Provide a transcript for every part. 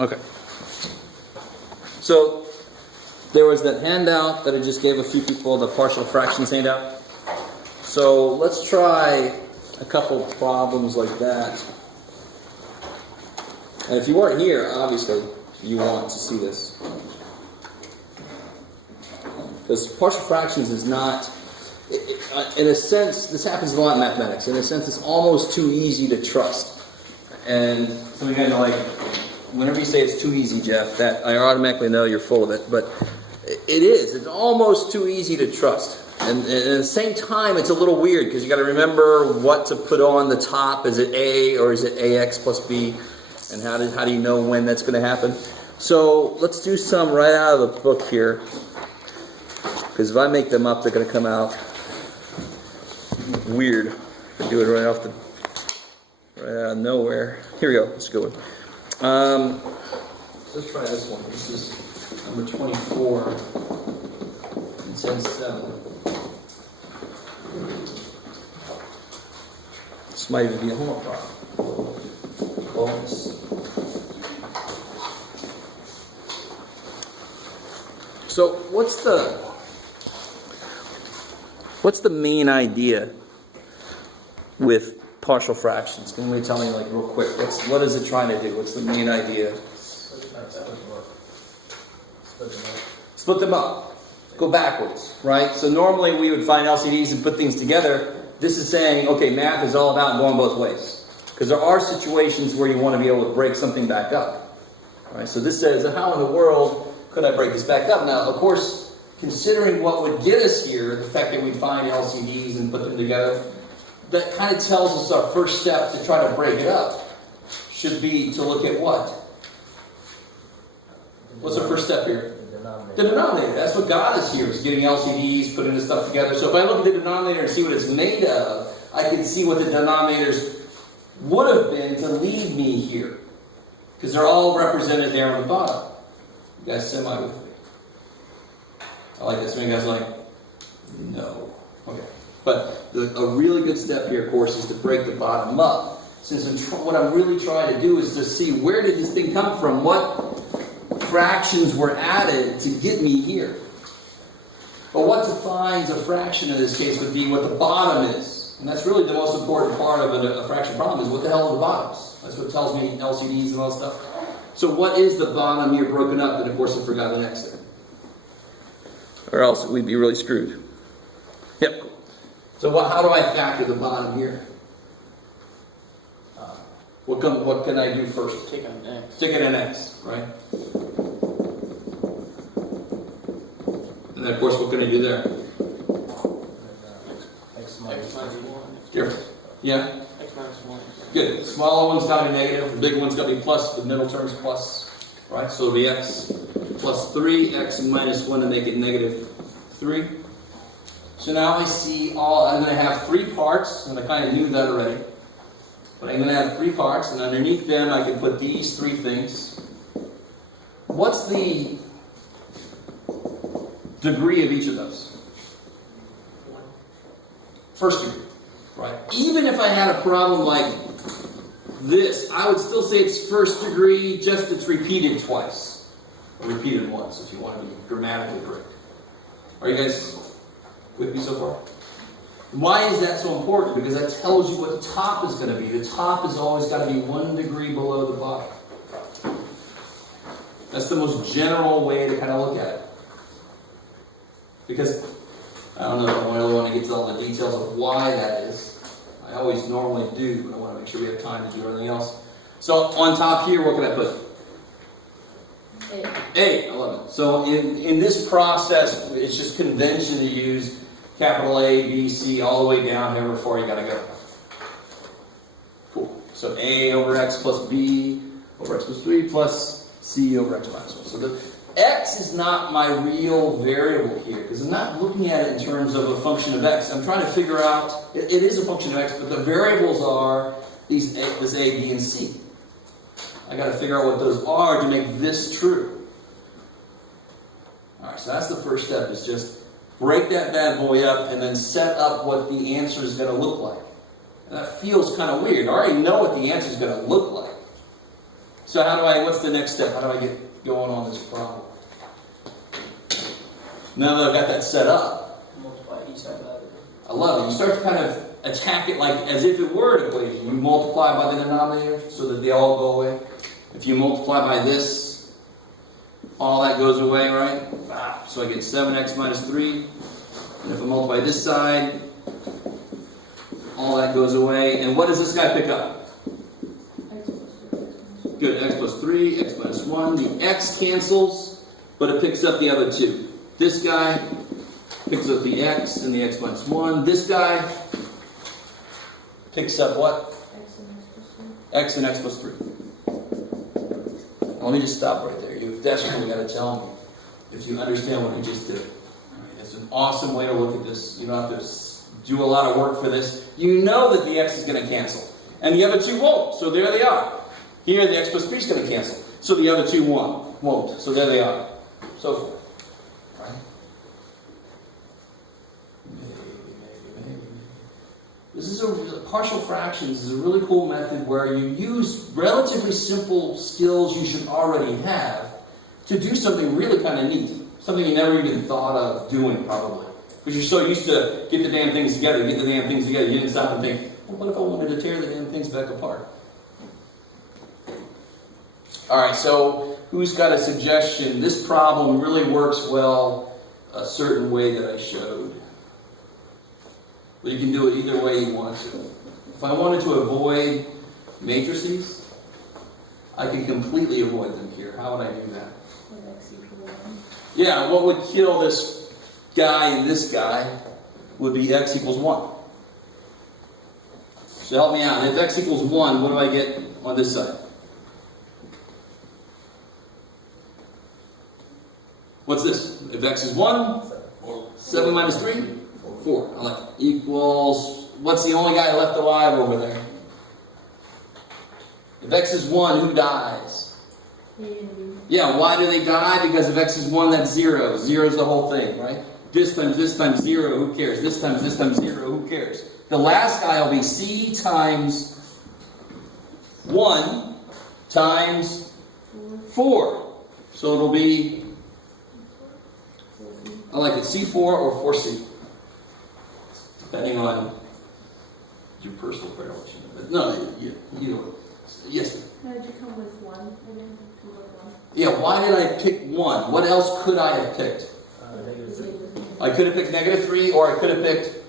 Okay. So there was that handout that I just gave a few people, the partial fractions handout. So let's try a couple problems like that. And if you weren't here, obviously, you want to see this. Because partial fractions is not, in a sense, this happens a lot in mathematics. In a sense, it's almost too easy to trust. And some of you guys are like, whenever you say it's too easy, Jeff, that I automatically know you're full of it. But it is. It's almost too easy to trust. And at the same time, it's a little weird because you got to remember what to put on the top. Is it A or is it AX plus B? And how do you know when that's going to happen? So let's do some right out of the book here. Because if I make them up, they're going to come out weird. I do it right out of nowhere. Here we go. Let's go. Let's try this one. This is number 24 and 7. This might even be a homework problem. Bonus. So what's the main idea with partial fractions? Can you tell me like real quick? What is it trying to do? What's the main idea? Split them up. Go backwards, right? So normally we would find LCDs and put things together. This is saying, okay, math is all about going both ways. Because there are situations where you want to be able to break something back up. Right? So this says, how in the world could I break this back up? Now, of course, considering what would get us here, the fact that we find LCDs and put them together, that kind of tells us our first step to try to break it up should be to look at what? What's our first step here? The denominator. That's what got us here, is getting LCDs, putting this stuff together. So if I look at the denominator and see what it's made of, I can see what the denominators would have been to lead me here. Because they're all represented there on the bottom. You guys semi with me? I like this. Some of you guys are like, no. Okay. But a really good step here, of course, is to break the bottom up. Since what I'm really trying to do is to see where did this thing come from? What fractions were added to get me here? But what defines a fraction in this case would be what the bottom is. And that's really the most important part of a fraction problem, is what the hell are the bottoms? That's what tells me LCDs and all that stuff. So what is the bottom here broken up? And of course I forgot the next thing. Or else we'd be really screwed. Yep. So how do I factor the bottom here? What can I do first? Take an X. Stick it in X, right? And then of course what can I do there? X minus 1. Different. Yeah? X minus 1. Good. The smaller one's got to be negative, the big one's got to be plus, the middle term's plus. Right? So it'll be X plus 3, X minus 1 to make it negative 3. So now I see I'm going to have 3 parts, and I kind of knew that already. But I'm going to have 3 parts, and underneath them I can put these 3 things. What's the degree of each of those? 1. First degree, right? Even if I had a problem like this, I would still say it's first degree, just it's repeated twice. Or repeated once, if you want to be grammatically correct. Are you guys with me so far? Why is that so important? Because that tells you what the top is going to be. The top has always got to be 1 degree below the bottom. That's the most general way to kind of look at it. Because, I don't know if I really want to get to all the details of why that is. I always normally do, but I want to make sure we have time to do everything else. So, on top here, what can I put? A. I love it. So, in this process, it's just convention to use capital A, B, C, all the way down, however far you got to go. Cool. So A over X plus B over X plus 3 plus C over X minus 1. So the X is not my real variable here, because I'm not looking at it in terms of a function of X. I'm trying to figure out, it is a function of X, but the variables are this A, B, and C. I got to figure out what those are to make this true. Alright, so that's the first step, is just break that bad boy up and then set up what the answer is going to look like. And that feels kind of weird. I already know what the answer is going to look like. So what's the next step? How do I get going on this problem? Now that I've got that set up, Multiply each side by the other. I love it. You start to kind of attack it like as if it were an equation. You multiply by the denominator so that they all go away. If you multiply by this, all that goes away, right? So I get 7x minus 3. And if I multiply this side, all that goes away. And what does this guy pick up? Good, x plus 3, x minus 1. The x cancels, but it picks up the other two. This guy picks up the x and the x minus 1. This guy picks up what? X and x plus 3. Now, let me just stop right there. You've definitely got to tell me if you understand what you just did. It's an awesome way to look at this. You don't have to do a lot of work for this. You know that the x is going to cancel. And the other two won't. So there they are. Here the x plus 3 is going to cancel. So the other two won't. So there they are. So forth. Right? This is partial fractions is a really cool method where you use relatively simple skills you should already have to do something really kind of neat. Something you never even thought of doing, probably. Because you're so used to get the damn things together, you didn't stop and think, well, what if I wanted to tear the damn things back apart? Alright, so who's got a suggestion? This problem really works well a certain way that I showed. But you can do it either way you want to. If I wanted to avoid matrices, I can completely avoid them here. How would I do that? Yeah, what would kill this guy and this guy would be x equals 1. So help me out. If x equals 1, what do I get on this side? What's this? If x is 1, 7 minus 3? 4. I like it. Equals, what's the only guy left alive over there? If x is 1, who dies? Yeah, why do they die? Because if x is 1, that's 0. 0 is the whole thing, right? This times 0, who cares? This times 0, who cares? The last guy will be c times 1 times 4. So it'll be, I like it, C4 or 4C. Depending on your personal preference. No, you know. Yes, ma'am. How did you come with 1 again? Yeah, why did I pick 1? What else could I have picked? I could have picked -3, or I could have picked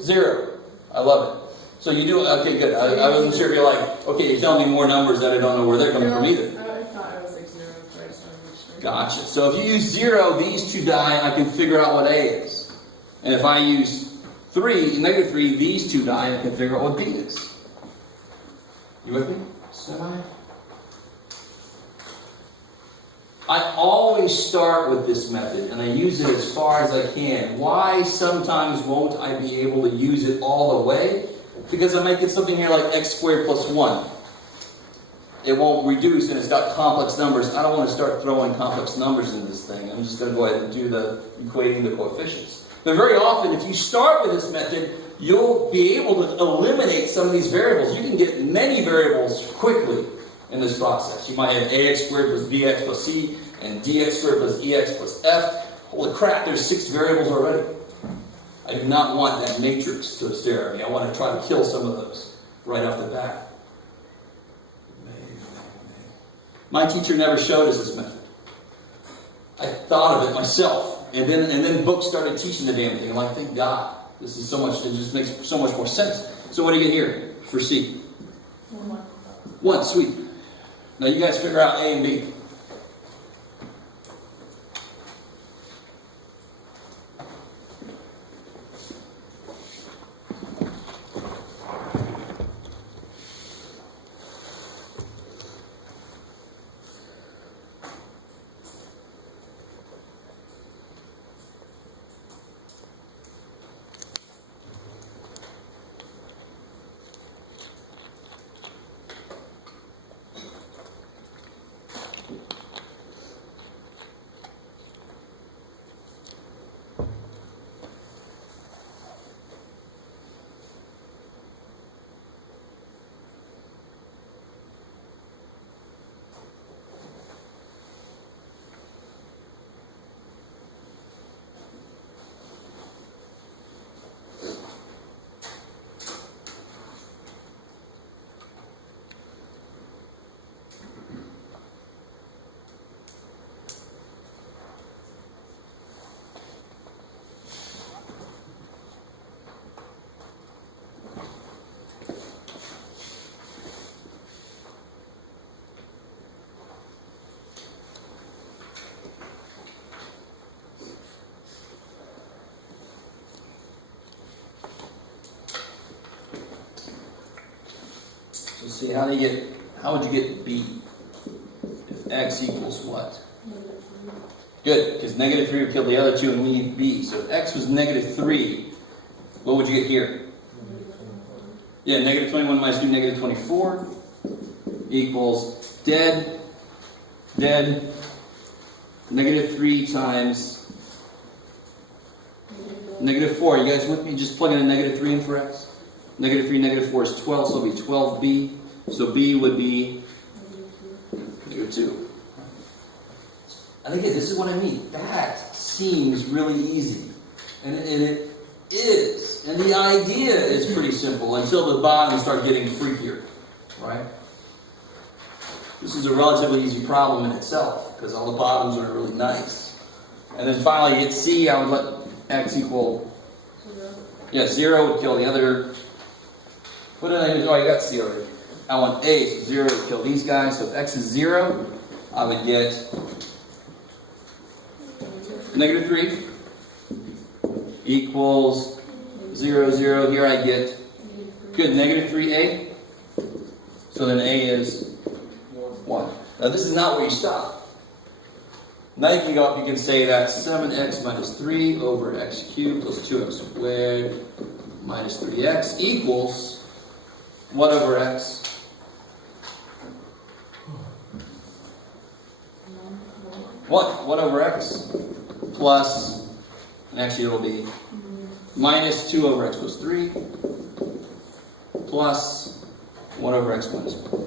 0. I love it. So you do, okay, good. I wasn't sure if you're like, okay, you're telling me more numbers that I don't know where they're coming from either. I thought I was like 0, but I just wanted to make sure. Gotcha. So if you use 0, these two die, I can figure out what A is. And if I use -3, these two die, and I can figure out what B is. You with me? I always start with this method, and I use it as far as I can. Why sometimes won't I be able to use it all the way? Because I might get something here like x squared plus 1. It won't reduce, and it's got complex numbers. I don't want to start throwing complex numbers into this thing. I'm just going to go ahead and do the equating the coefficients. But very often, if you start with this method, you'll be able to eliminate some of these variables. You can get many variables quickly in this process. You might have ax squared plus bx plus c, and dx squared plus ex plus f. Holy crap, there's 6 variables already. I do not want that matrix to stare at me. I want to try to kill some of those right off the bat. My teacher never showed us this method. I thought of it myself. And then books started teaching the damn thing. I'm like, thank God. This is so much, it just makes so much more sense. So what do you get here for C? 1, sweet. Now you guys figure out A and B. So see, how would you get b? If x equals what? Good, because negative 3 would kill the other two and we need b. So if x was negative 3, what would you get here? Yeah, negative 21 minus 3, negative 24 equals dead, negative 3 times negative 4. You guys with me? Just plug in a negative 3 in for x. Negative 3, negative 4 is 12, so it'll be 12b. So b would be negative 2. And again, this is what I mean. That seems really easy. And it is. And the idea is pretty simple until the bottoms start getting freakier. Right? This is a relatively easy problem in itself because all the bottoms are really nice. And then finally, at c, I would let x equal 0. 0 would kill the other. What did I do? Oh, I got c already. I want a, so 0 would kill these guys. So if x is 0, I would get negative 3 equals 0, 0. Here I get, good, negative 3a. So then a is 1. Now this is not where you stop. Now you can go up, you can say that 7x minus 3 over x cubed plus 2x squared minus 3x equals what over x? 1 over x plus, and actually it'll be minus 2 over x plus 3 plus 1 over x minus 1.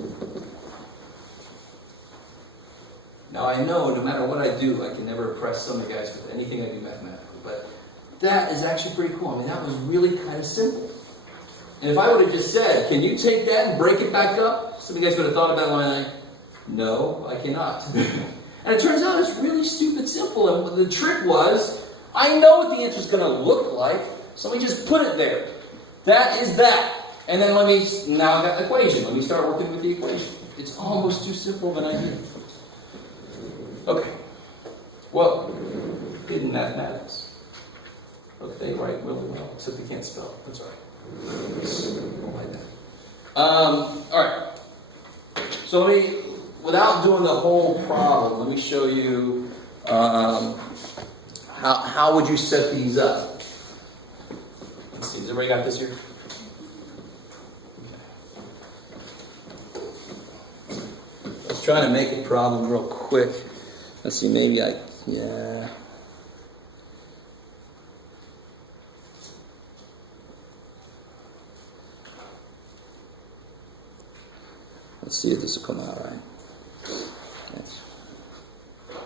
Now I know no matter what I do, I can never impress some of the guys with anything I do mathematically, but that is actually pretty cool. I mean, that was really kind of simple. And if I would have just said, can you take that and break it back up? Some of you guys would have thought about it when no, I cannot. And it turns out it's really stupid simple. And the trick was, I know what the answer is going to look like, so let me just put it there. That is that. And then now I got the equation. Let me start working with the equation. It's almost too simple of an idea. Okay. Well, hidden mathematics. Okay, right, well, except they can't spell. That's all right. Don't like that. All right. So without doing the whole problem, let me show you how would you set these up. Let's see, has everybody got this here? Okay. Let's try to make a problem real quick. Let's see, maybe yeah. Let's see if this will come out right.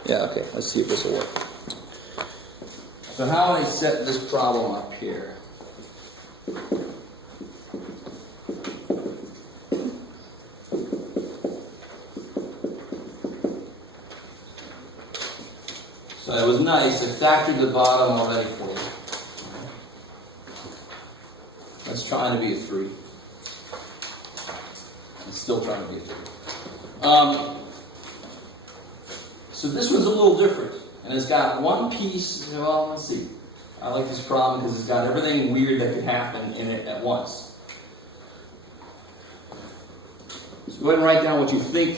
Yeah, okay, let's see if this will work. So how do I set this problem up here? So it was nice, I factored the bottom already for you. Let's try to be a 3. It's still trying to be a 3. So this one's a little different. And it's got one piece, well, let's see. I like this problem because it's got everything weird that could happen in it at once. So go ahead and write down what you think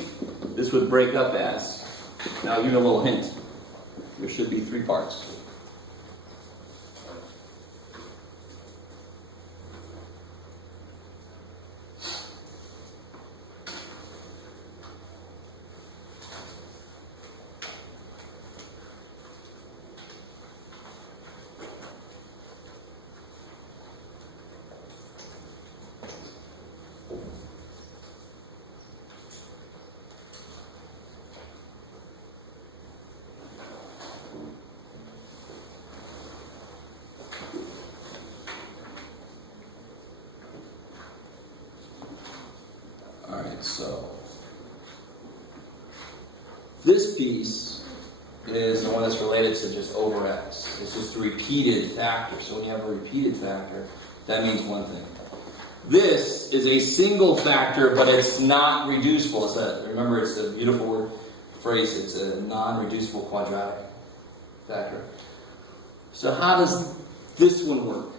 this would break up as. Now I'll give you a little hint. There should be 3 parts. So this piece is the one that's related to just over x. It's just a repeated factor. So when you have a repeated factor, that means one thing. This is a single factor, but it's not reducible. Remember, it's a beautiful phrase. It's a non-reducible quadratic factor. So how does this one work?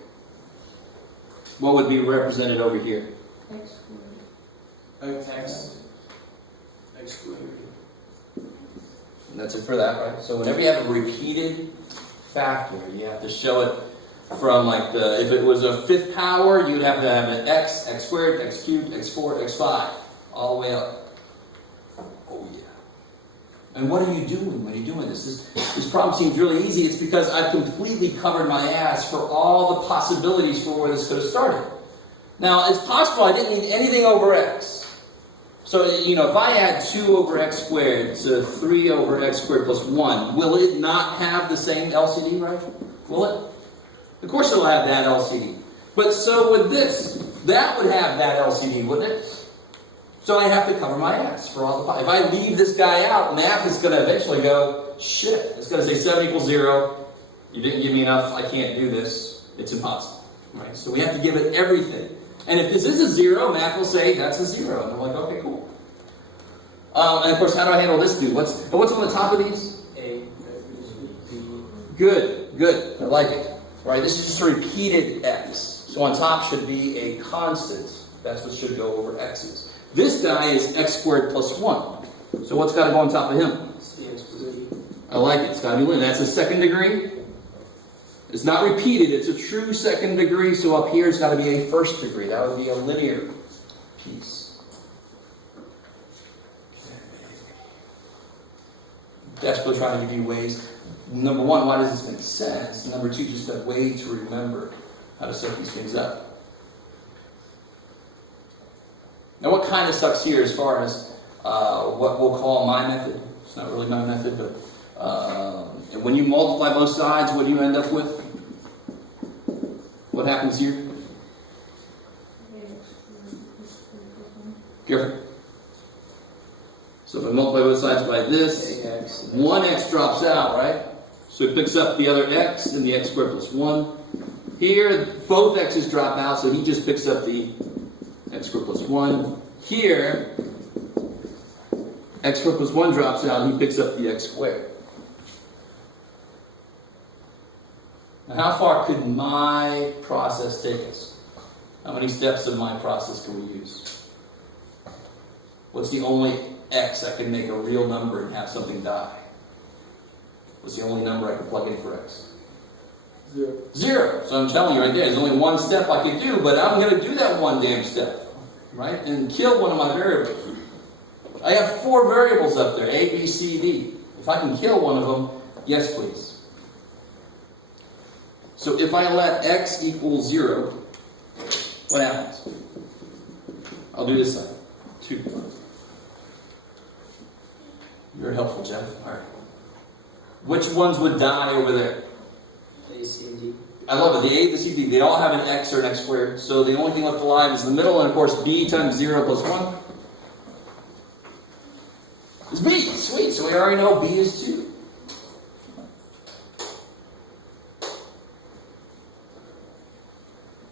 What would be represented over here? X squared. X squared. And that's it for that, right? So whenever you have a repeated factor, you have to show it from like the, if it was a fifth power, you'd have to have an x squared, x cubed, x4, x5, all the way up. Oh yeah. And what are you doing when you're doing this? This problem seems really easy. It's because I've completely covered my ass for all the possibilities for where this could have started. Now, it's possible I didn't need anything over x. So, if I add 2 over x squared to 3 over x squared plus 1, will it not have the same LCD, right? Will it? Of course it will have that LCD. But so would this. That would have that LCD, wouldn't it? So I have to cover my ass for all the... If I leave this guy out, math is going to eventually go, shit. It's going to say 7 equals 0. You didn't give me enough. I can't do this. It's impossible. Right? So we have to give it everything. And if this is a 0, math will say that's a 0. And I'm like, okay, cool. And of course, how do I handle this dude? What's on the top of these? A. Good. I like it. All right, this is just a repeated x. So on top should be a constant. That's what should go over x's. This guy is x squared plus 1. So what's got to go on top of him? I like it. It's got to be linear. That's a second degree. It's not repeated. It's a true second degree. So up here it's got to be a first degree. That would be a linear piece. Desperately trying to give you ways. Number one, why does this make sense? Number two, just a way to remember how to set these things up. Now, what kind of sucks here as far as what we'll call my method? It's not really my method, but when you multiply both sides, what do you end up with? What happens here? Careful. So if I multiply both sides by this, 1x drops out, right? So it picks up the other x, and the x squared plus 1. Here, both x's drop out, so he just picks up the x squared plus 1. Here, x squared plus 1 drops out, and he picks up the x squared. Now, how far could my process take us? How many steps of my process can we use? What's the only x I can make a real number and have something die? What's the only number I can plug in for x? 0. So I'm telling you right there, there's only one step I could do, but I'm going to do that one damn step, right? And kill one of my variables. I have 4 variables up there, a, b, c, d. If I can kill one of them, yes please. So if I let x equal 0, what happens? I'll do this side. 2. You're helpful, Jeff. All right. Which ones would die over there? A, C, and D. I love it. The A, the C, D. They all have an x or an x squared. So the only thing left alive is the middle, and of course b times 0 plus 1 is b. Sweet. So we already know b is 2.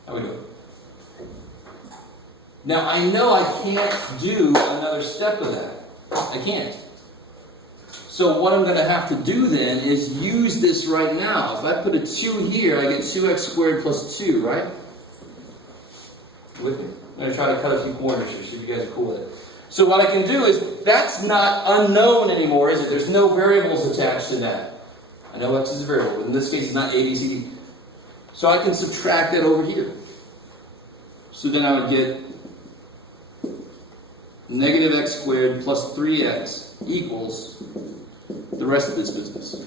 How we doing? Now I know I can't do another step of that. I can't. So what I'm going to have to do then is use this right now. If I put a 2 here, I get 2x squared plus 2, right? With me? I'm going to try to cut a few corners here, see if you guys are cool with it. So what I can do is, that's not unknown anymore, is it? There's no variables attached to that. I know x is a variable, but in this case it's not a, b, c, d. So I can subtract that over here. So then I would get negative x squared plus 3x equals the rest of this business.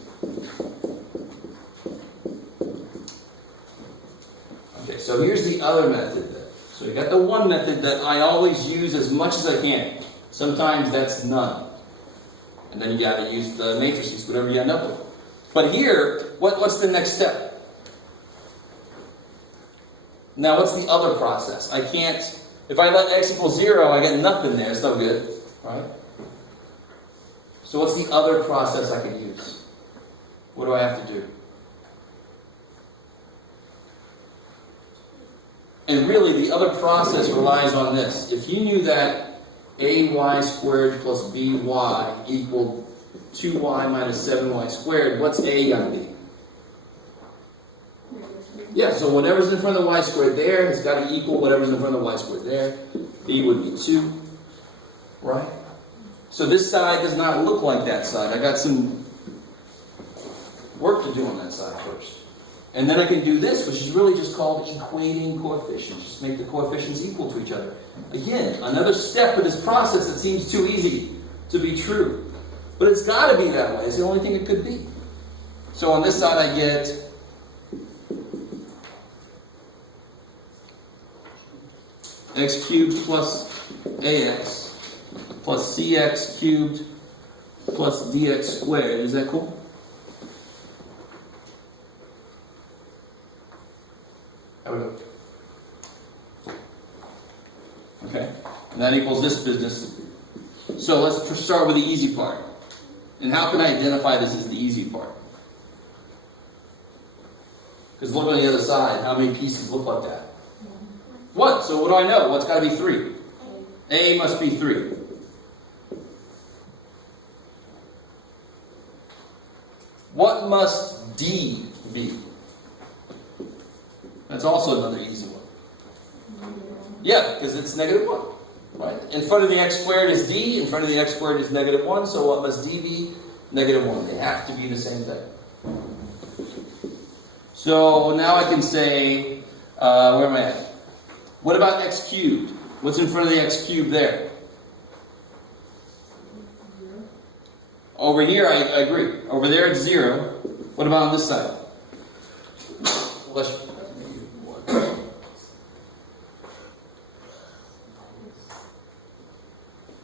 Okay, so here's the other method then. So you got the one method that I always use as much as I can. Sometimes that's none. And then you got to use the matrices, whatever you end up with. But here, what's the next step? Now, what's the other process? I can't, if I let x equal 0, I get nothing there. It's no good, right? So what's the other process I could use? What do I have to do? And really, the other process relies on this. If you knew that ay squared plus by equaled 2y minus 7y squared, what's a going to be? Yeah, so whatever's in front of the y squared there has got to equal whatever's in front of the y squared there. B would be 2. right? So this side does not look like that side. I got some work to do on that side first. And then I can do this, which is really just called equating coefficients. Just make the coefficients equal to each other. Again, another step of this process that seems too easy to be true. But it's got to be that way. It's the only thing it could be. So on this side I get x cubed plus ax plus cx cubed plus dx squared. Is that cool? How we go? Okay, and that equals this business. So let's start with the easy part. And how can I identify this as the easy part? Because look on the other side, how many pieces look like that? What? So what do I know? What's got to be 3? A must be 3. What must D be? That's also another easy one. Yeah, because it's -1. Right? In front of the x squared is D, in front of the x squared is -1, so what must D be? -1. They have to be the same thing. So now I can say, where am I at? What about x cubed? What's in front of the x cubed there? Over here, I agree. Over there it's 0. What about on this side?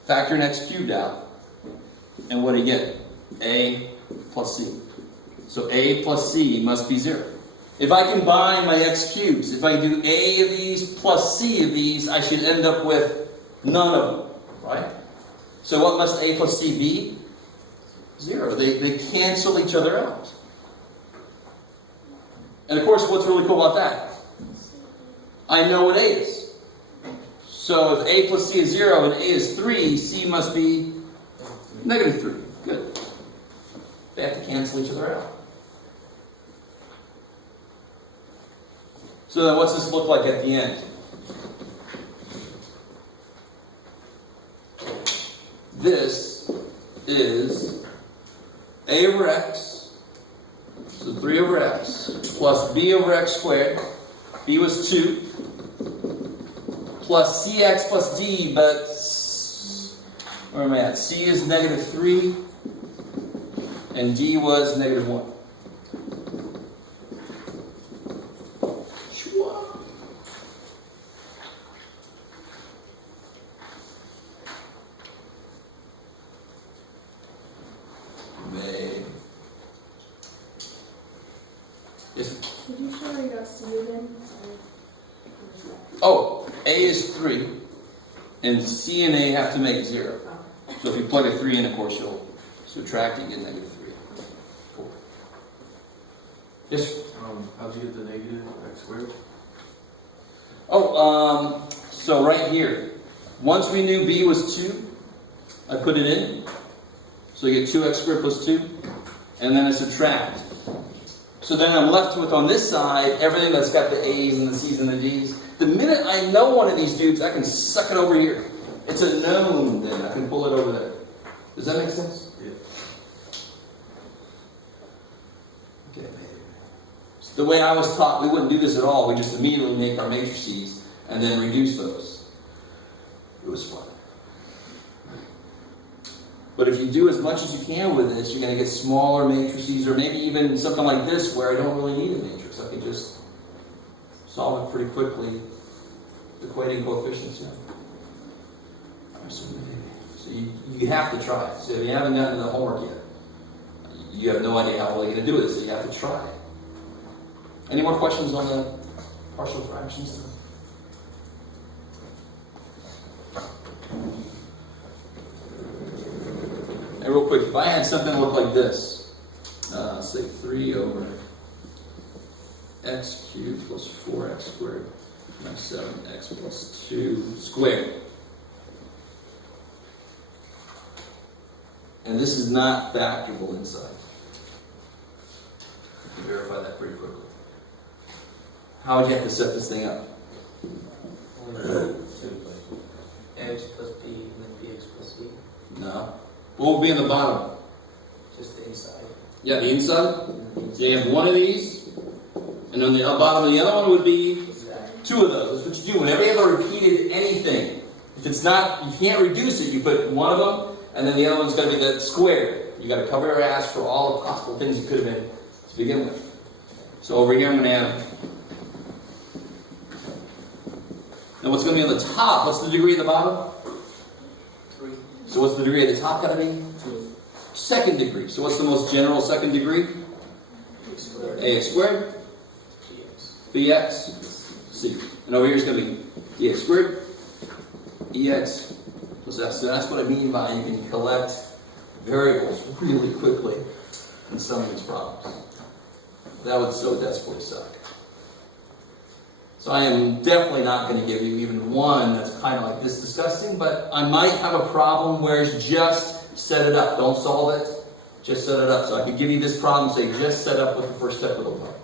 Factor an x cubed out. And what do you get? A plus c. So a plus c must be 0. If I combine my x cubes, if I do a of these plus c of these, I should end up with none of them, right? So what must a plus c be? 0. They cancel each other out. And of course, what's really cool about that? I know what a is. So if a plus c is 0 and a is 3, c must be -3. Good. They have to cancel each other out. So then what's this look like at the end? This is a over x, so 3 over x, plus b over x squared. B was 2. Plus cx plus d, but where am I at? C is -3, and d was -1. Could you show where you got C again? Oh, a is 3, and c and a have to make 0. So if you plug a 3 in, of course, you'll subtract and get -3. 4. Yes? How'd you get the negative x squared? Oh, so right here, once we knew b was 2, I put it in. So you get 2x squared plus 2, and then I subtract. So then I'm left with, on this side, everything that's got the a's and the c's and the d's. The minute I know one of these dudes, I can suck it over here. It's a known then. I can pull it over there. Does that make sense? Yeah. Okay. So the way I was taught, we wouldn't do this at all. We just immediately make our matrices and then reduce those. It was fun. But if you do as much as you can with this, you're going to get smaller matrices, or maybe even something like this where I don't really need a matrix. I can just solve it pretty quickly, equating coefficients. Yeah. So you have to try it. So if you haven't gotten to the homework yet, you have no idea how well you're going to do it, so you have to try it. Any more questions on the partial fractions? And real quick, if I had something look like this, say 3 over x cubed plus 4x squared minus 7x plus 2 squared. And this is not factorable inside. You can verify that pretty quickly. How would you have to set this thing up? X plus b and then bx plus c. No. What would be in the bottom? Just the inside. Yeah, the inside. So you have one of these, and on the bottom of the other one would be two of those. That's what you do. Whenever you have a repeated anything, if it's not, you can't reduce it, you put one of them, and then the other one's going to be the square. You got to cover your ass for all the possible things you could have been to begin with. So over here I'm going to have. Now what's going to be on the top? What's the degree at the bottom? 3. So what's the degree at the top got to be? 2. Second degree. So what's the most general second degree? X squared. Ax squared. Dx. Bx. C. And over here is going to be dx squared. Ex. So that's what I mean by you can collect variables really quickly in some of these problems. That would so desperately suck. So I am definitely not going to give you even one that's kind of like this disgusting, but I might have a problem where it's just set it up. Don't solve it, just set it up. So I could give you this problem, say just set up what the first step would look like.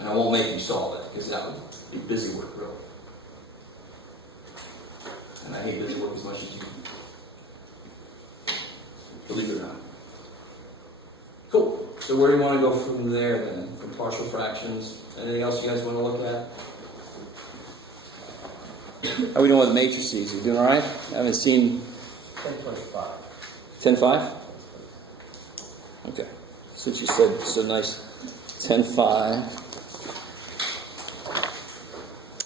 And I won't make you solve it, because that would be busy work, really. And I hate busy work as much as you. Believe it or not. Cool. So where do you want to go from there then? From partial fractions? Anything else you guys want to look at? How are we doing with matrices? You doing all right? I haven't seen 1025. 10.5? Okay. Since you said so nice 10.5.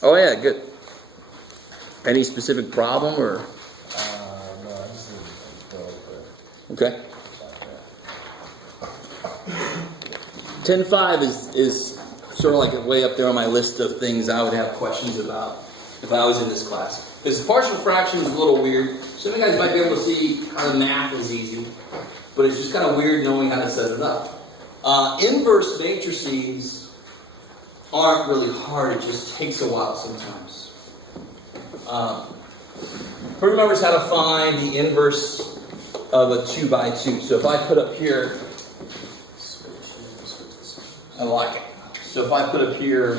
Oh yeah, good. Any specific problem or? No, I just need to go over Okay. 10.5 is sort of like way up there on my list of things I would have questions about if I was in this class. Because partial fraction is a little weird. Some of you guys might be able to see how the math is easy, but it's just kind of weird knowing how to set it up. Inverse matrices aren't really hard. It just takes a while sometimes. Who remembers how to find the inverse of a 2 by 2? So if I put up here, I like it. So if I put up here,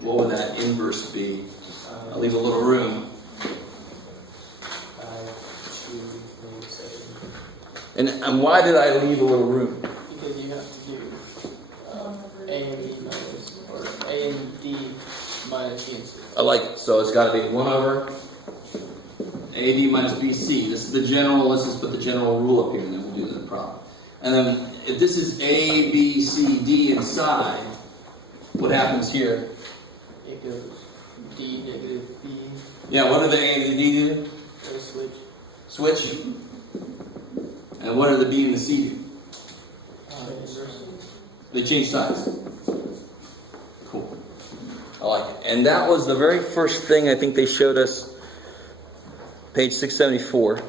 what would that inverse be? I'll leave a little room. 5, 2, 7. And why did I leave a little room? Because you have to do A and B minus, or A and D minus B and C. I like it. So it's got to be 1 over AD minus BC. This is the general. Let's just put the general rule up here, and then we'll do the problem. And then if this is A, B, C, D inside, what happens here? It goes D negative B, Yeah, what do the A and the D do? or switch. Switch. And what do the B and the C do? Inverse. They change sides. Cool. I like it. And that was the very first thing I think they showed us, page 674.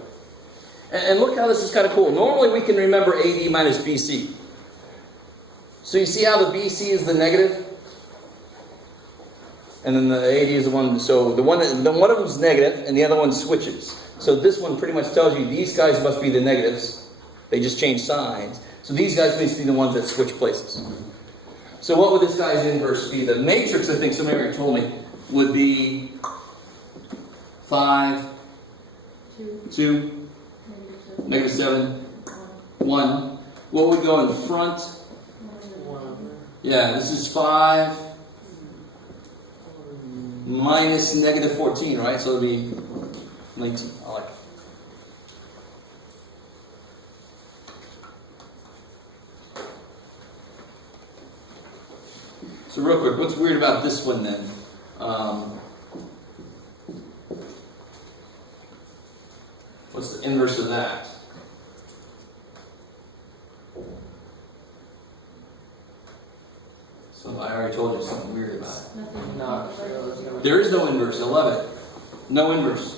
And look how this is kind of cool. Normally we can remember AD minus BC. So you see how the BC is the negative? And then the AD is the one, so the one of them is negative and the other one switches. So this one pretty much tells you these guys must be the negatives. They just change signs. So these guys must be the ones that switch places. So what would this guy's inverse be? The matrix, I think somebody already told me, would be 5, 2, negative 7, 1. What would go in front? 1 over. Yeah, this is 5 minus negative 14, right? So it would be 19. I like it. So real quick, what's weird about this one then? What's the inverse of that? So I already told you something weird about it. Not sure. There's no. There is no inverse. I love it. No inverse.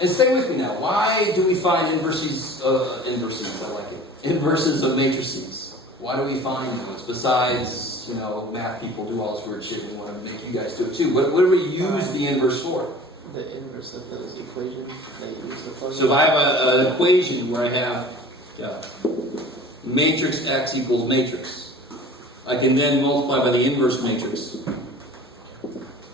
And stay with me now. Why do we find inverses? I like it. Inverses of matrices. Why do we find those? Besides, math people do all this weird shit and we want to make you guys do it too. What do we use the inverse for? The inverse of those equations that you use the formula. So if I have an equation where I have matrix X equals matrix, I can then multiply by the inverse matrix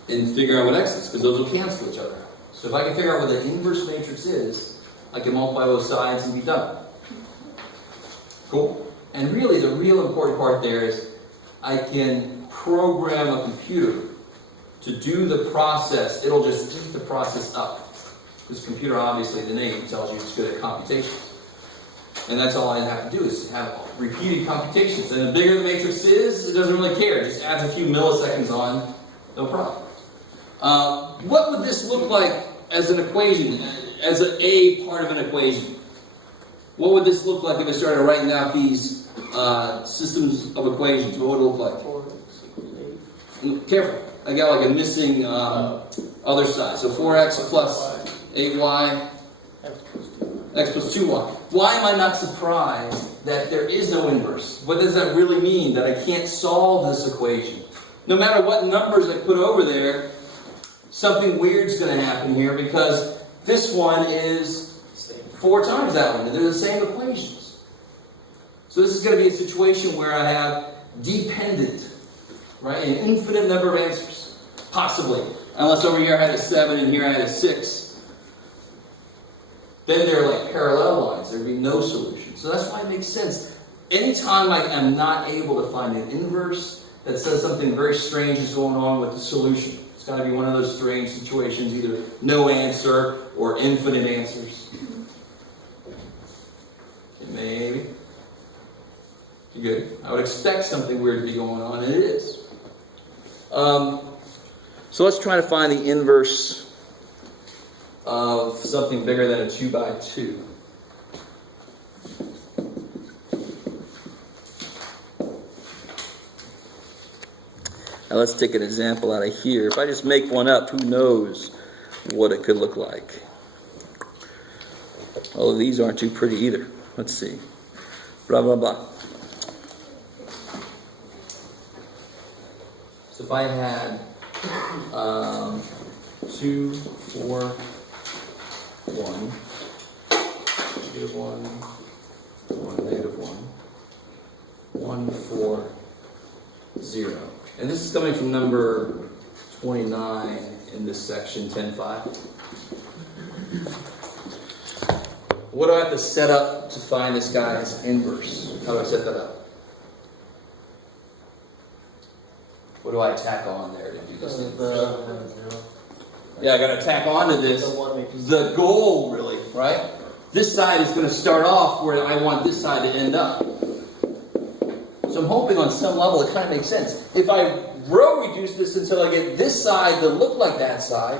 and figure out what x is, because those will cancel each other out. So if I can figure out what the inverse matrix is, I can multiply both sides and be done. Cool? And really, the real important part there is I can program a computer to do the process. It'll just eat the process up. This computer, obviously, the name tells you it's good at computations. And that's all I have to do is have repeated computations. And the bigger the matrix is, it doesn't really care. It just adds a few milliseconds on, no problem. What would this look like as an equation, as a part of an equation? What would this look like if I started writing out these systems of equations? What would it look like? 4x equals 8. Careful. I got like a missing other side. So 4x plus 8y, x plus 2y. Why am I not surprised that there is no inverse? What does that really mean? That I can't solve this equation? No matter what numbers I put over there, something weird's going to happen here because this one is 4 times that one, and they're the same equations. So this is going to be a situation where I have dependent, right, an infinite number of answers, possibly, unless over here I had a 7 and here I had a 6. Then they're like parallel lines. There'd be no solution. So that's why it makes sense. Anytime I am not able to find an inverse that says something very strange is going on with the solution. It's got to be one of those strange situations, either no answer or infinite answers. Maybe. Good. I would expect something weird to be going on, and it is. So let's try to find the inverse of something bigger than a 2 by 2. Now let's take an example out of here. If I just make one up, who knows what it could look like? Oh, these aren't too pretty either. Let's see. Blah, blah, blah. So if I had 2, 4, 1, negative 1, 1, negative 1, 1, 4, 0. And this is coming from number 29 in this section, 10.5. What do I have to set up to find this guy's inverse? How do I set that up? What do I tack on there to do this? Yeah, I got to tack onto this the goal, really, right? This side is going to start off where I want this side to end up. So I'm hoping on some level it kind of makes sense. If I row reduce this until I get this side to look like that side,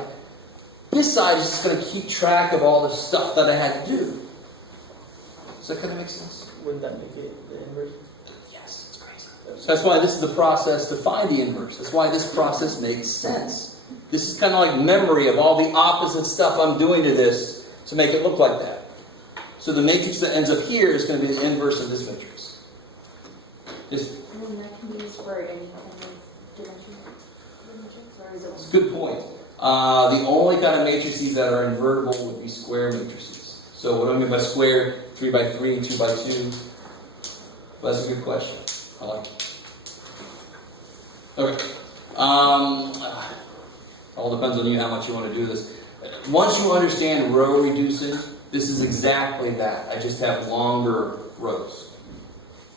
this side is just going to keep track of all the stuff that I had to do. Does that kind of make sense? Wouldn't that make it the inverse? Yes, it's crazy. So that's why this is the process to find the inverse. That's why this process makes sense. This is kind of like memory of all the opposite stuff I'm doing to this to make it look like that. So the matrix that ends up here is going to be the inverse of this matrix. Just, And then that can be used for any kind of dimension. Or is it it's a good point. The only kind of matrices that are invertible would be square matrices. So what do I mean by square? 3 by 3, 2 by 2. Well, that's a good question. I like it. Okay. All depends on you how much you want to do this. Once you understand row reducing, this is exactly that. I just have longer rows.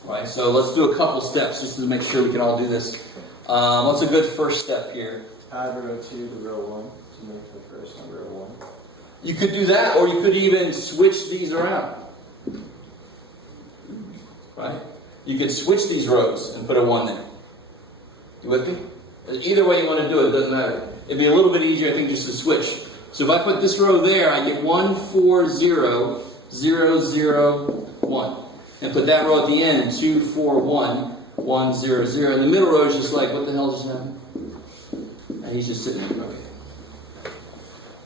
Right? So let's do a couple steps just to make sure we can all do this. What's a good first step here? Add row 2 to row 1 to make the first number row 1. You could do that, or you could even switch these around. Right? You could switch these rows and put a 1 there. You with me? Either way you want to do it, it doesn't matter. It'd be a little bit easier, I think, just to switch. So if I put this row there, I get 1, 4, 0, 0, 0, 1. And put that row at the end, 2, 4, 1, 1, 0, 0. And the middle row is just like, what the hell just happened? And he's just sitting there. Okay.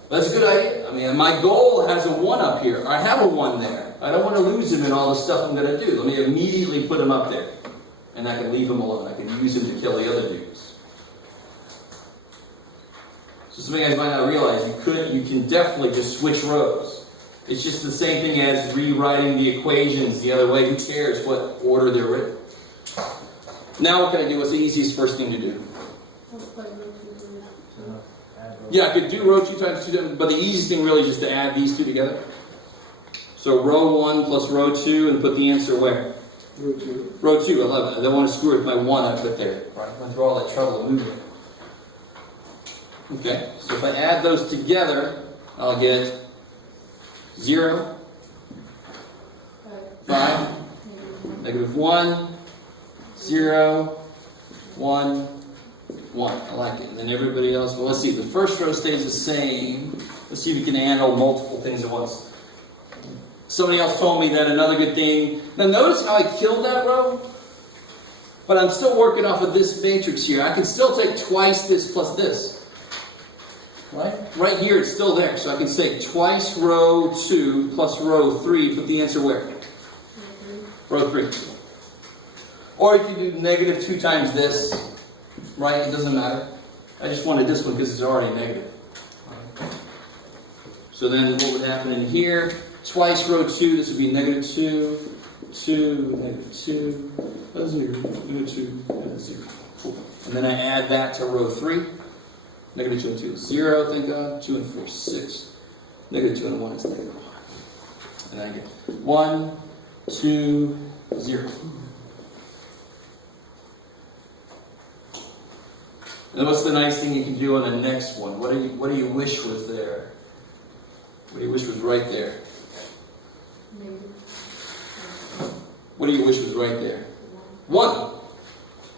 That's a good idea. I mean, my goal has a 1 up here. I have a 1 there. I don't want to lose him in all the stuff I'm going to do. Let me immediately put him up there. And I can leave him alone. I can use him to kill the other dudes. So some of you guys might not realize you can definitely just switch rows. It's just the same thing as rewriting the equations the other way. Who cares what order they're written? Now what can I do? What's the easiest first thing to do? Multiply row 2 through. So, add row. Yeah, I could do row 2 times 2 times, but the easiest thing really is just to add these two together. So row 1 plus row 2 and put the answer where? Row 2. Row 2, 11. I don't want to screw with my 1 I put there. Right? I'm going through all that trouble of moving. Okay, so if I add those together, I'll get 0, 5, negative 1, 0, 1, 1. I like it. And then everybody else, well, let's see. The first row stays the same. Let's see if we can handle multiple things at once. Somebody else told me that another good thing. Now notice how I killed that row? But I'm still working off of this matrix here. I can still take twice this plus this. Right? Right here it's still there. So I can say twice row 2 plus row 3. Put the answer where? Row 3. Or if you do negative 2 times this, right? It doesn't matter. I just wanted this one because it's already negative. So then what would happen in here? Twice row 2, this would be negative 2, 2, negative 2, 0, negative 2, and 0. Cool. And then I add that to row 3. Negative 2 and 2 is 0, thank God. 2 and 4 is 6. Negative 2 and 1 is negative 1. And I get 1, 2, 0. And what's the nice thing you can do on the next one? What do you wish was there? What do you wish was right there? What do you wish was right there? 1.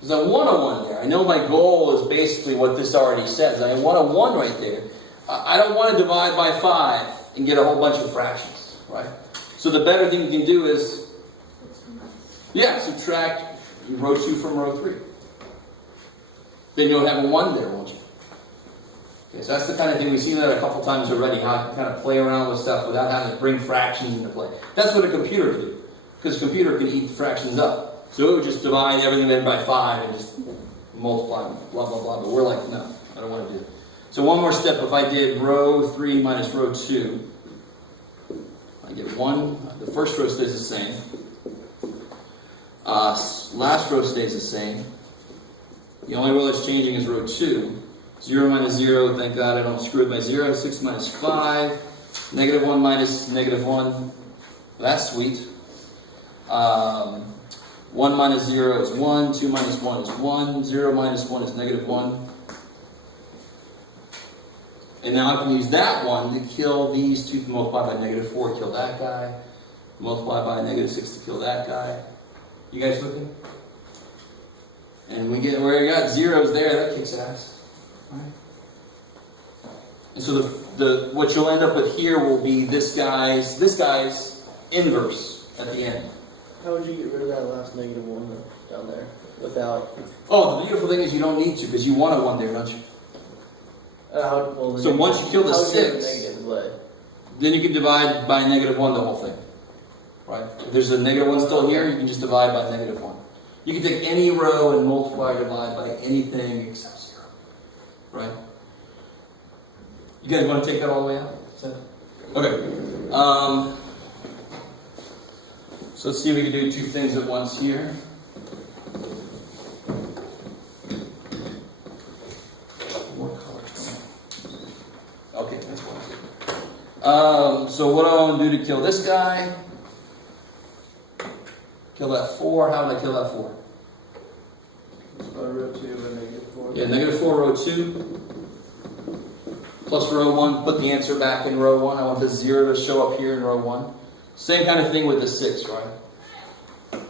There's a 1 on 1 there. I know my goal is basically what this already says. I want a 1 right there. I don't want to divide by 5 and get a whole bunch of fractions, right? So the better thing you can do is, yeah, subtract row 2 from row 3. Then you'll have a 1 there, won't you? Okay, so that's the kind of thing we've seen that a couple times already, how you can kind of play around with stuff without having to bring fractions into play. That's what a computer can do, because a computer can eat fractions up. So it would just divide everything in by 5 and just multiply, blah, blah, blah. But we're like, no, I don't want to do it. So one more step, if I did row 3 minus row 2, I get 1. The first row stays the same. Last row stays the same. The only row that's changing is row 2. 0 minus 0, thank God I don't screw it by 0. 6 minus 5. Negative 1 minus negative 1. That's sweet. 1 minus 0 is 1. 2 minus 1 is 1. 0 minus 1 is negative 1. And now I can use that one to kill these two. Multiply by negative 4, kill that guy. Multiply by negative 6 to kill that guy. You guys looking? And we get where you got zeros there, that kicks ass. Right? And so the what you'll end up with here will be this guy's inverse at the end. How would you get rid of that last negative 1 down there without? Oh, the beautiful thing is you don't need to, because you want a 1 there, don't you? So once you kill the 6, then you can divide by negative 1 the whole thing. Right? If there's a negative 1 still here, you can just divide by negative 1. You can take any row and multiply or divide by anything except 0. Right? You guys want to take that all the way out? Okay. So let's see if we can do 2 things at once here. More colors. Okay, that's one. So what do I want to do to kill this guy? Kill that 4. How would I kill that 4? Row 2 and negative 4. Yeah, negative 4 row 2. Plus row 1. Put the answer back in row 1. I want the 0 to show up here in row 1. Same kind of thing with the 6, right?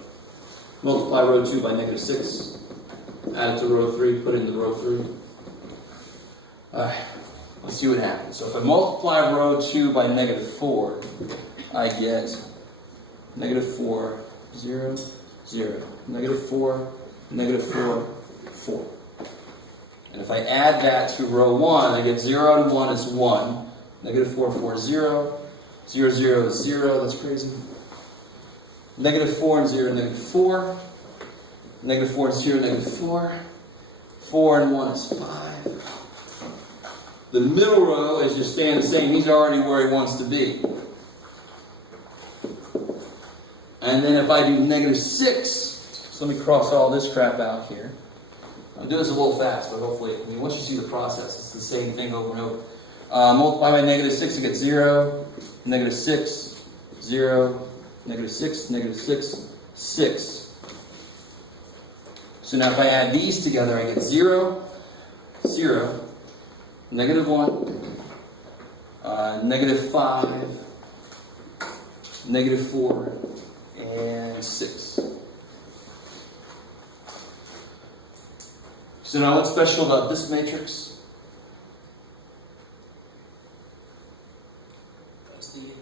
Multiply row 2 by negative 6. Add it to row 3. Put it into row 3. Alright, let's see what happens. So if I multiply row 2 by negative 4, I get negative 4, 0, 0. Negative 4, negative 4, 4. And if I add that to row 1, I get 0 and 1 is 1. Negative 4, 4, 0. 0, 0 is 0. That's crazy. Negative 4 and 0, negative 4. Negative 4 and 0, negative 4. 4 and 1 is 5. The middle row is just staying the same. He's already where he wants to be. And then if I do negative 6, So let me cross all this crap out here. I'm doing this a little fast, but hopefully, I mean, once you see the process, it's the same thing over and over. Multiply by negative 6 to get 0, negative 6, 0, negative 6, negative 6, 6. So now if I add these together, I get 0, 0, negative 1, negative 5, negative 4, and 6. So now what's special about this matrix? That's the inverse.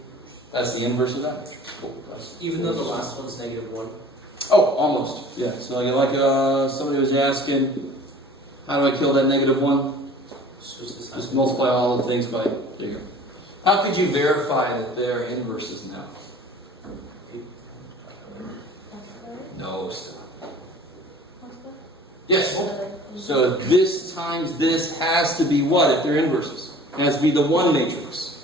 That's the inverse of that matrix. Cool. Even though the last one's -1. Oh, almost. Yeah. So like somebody was asking, how do I kill that negative 1? Just multiply all the things by, there you go. How could you verify that they're inverses now? No, stop. Yes. So this times this has to be what if they're inverses? It has to be the 1 matrix.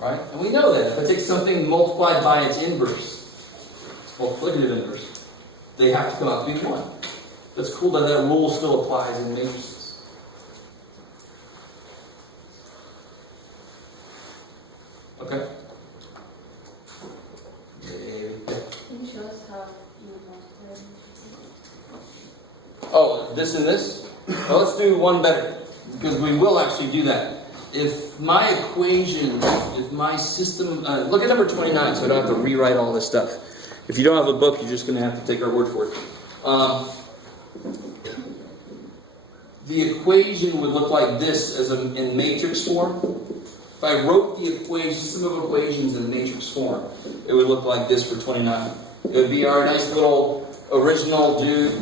Right? And we know that. If I take something multiplied by its inverse, it's multiplicative inverse, they have to come out to be 1. That's cool that that rule still applies in matrices. Okay? Can you show us how you would multiply them? Oh, this and this? Well, let's do one better, because we will actually do that. If my equation, if my system, look at number 29, so I don't have to rewrite all this stuff. If you don't have a book, you're just going to have to take our word for it. The equation would look like this as in matrix form. If I wrote the equation, system of equations in matrix form, it would look like this for 29. It would be our nice little original dude.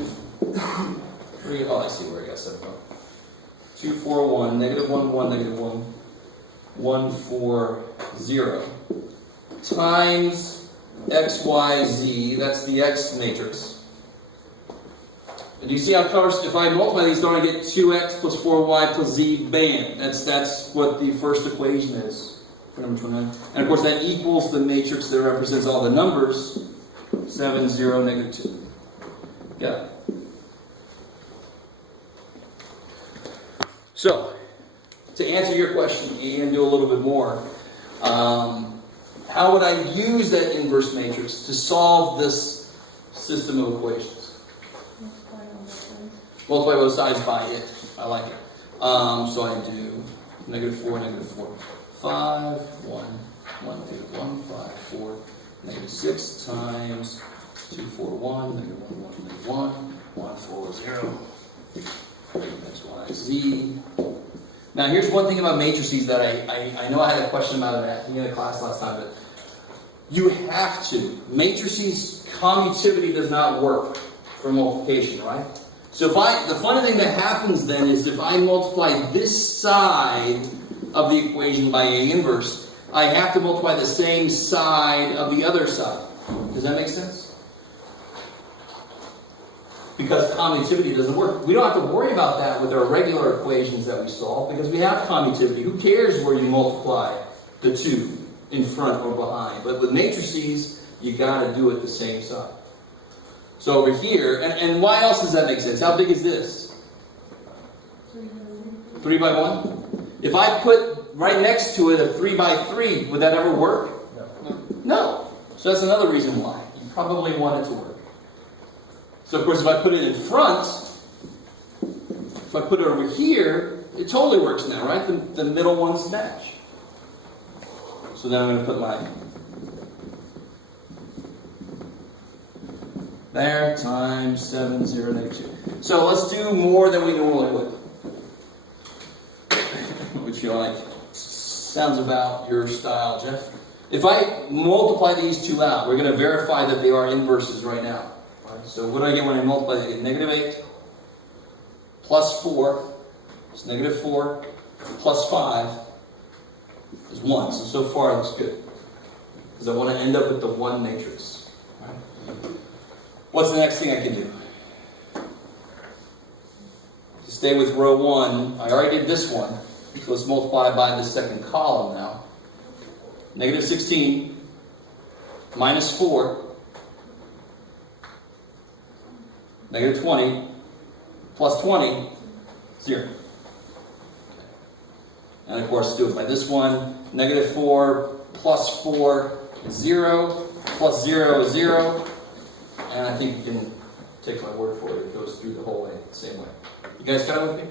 Oh, I see where I got stuff from. 2, 4, 1, negative 1, 1, negative 1, 1, 4, 0. Times x, y, z, that's the x matrix. And do you see how colors, if I multiply these, don't I get 2x plus 4y plus z, bam. That's what the first equation is for number 29. And of course that equals the matrix that represents all the numbers, 7, 0, negative 2. Got it. So, to answer your question and do a little bit more, how would I use that inverse matrix to solve this system of equations? Multiply both sides by it. I like it. So I do negative 4, 5, 1, 1, 2, 1, 5, 4, negative 6 times 2, 4, 1, negative 1, 1, negative 1, 1, 4, 0. X, Y, Z. Now here's one thing about matrices that I know I had a question about it at the beginning of class last time, but you have to. Matrices, commutativity does not work for multiplication, right? So the funny thing that happens then is if I multiply this side of the equation by A inverse, I have to multiply the same side of the other side. Does that make sense? Because commutativity doesn't work. We don't have to worry about that with our regular equations that we solve because we have commutativity. Who cares where you multiply the 2 in front or behind? But with matrices, you got to do it the same side. So over here, and why else does that make sense? How big is this? 3 by 1? If I put right next to it a 3 by 3, would that ever work? No. So that's another reason why. You probably want it to work. So of course if I put it in front, if I put it over here, it totally works now, right? The middle ones match. So then I'm going to put my there times 7, 0, negative 2. So let's do more than we normally would. Which you like. Sounds about your style, Jeff. If I multiply these two out, we're going to verify that they are inverses right now. Right? So what do I get when I multiply these? Negative 8 plus 4 is negative 4 plus 5 is 1. So far it looks good. Because I want to end up with the 1 matrix. Right? What's the next thing I can do? To stay with row 1, I already did this one. So let's multiply by the second column now. Negative 16 minus 4 Negative 20 plus 20, 0. And of course, do it by this one. Negative 4 plus 4 is 0. Plus 0 is 0. And I think you can take my word for it. It goes through the whole way, the same way. You guys got it with me?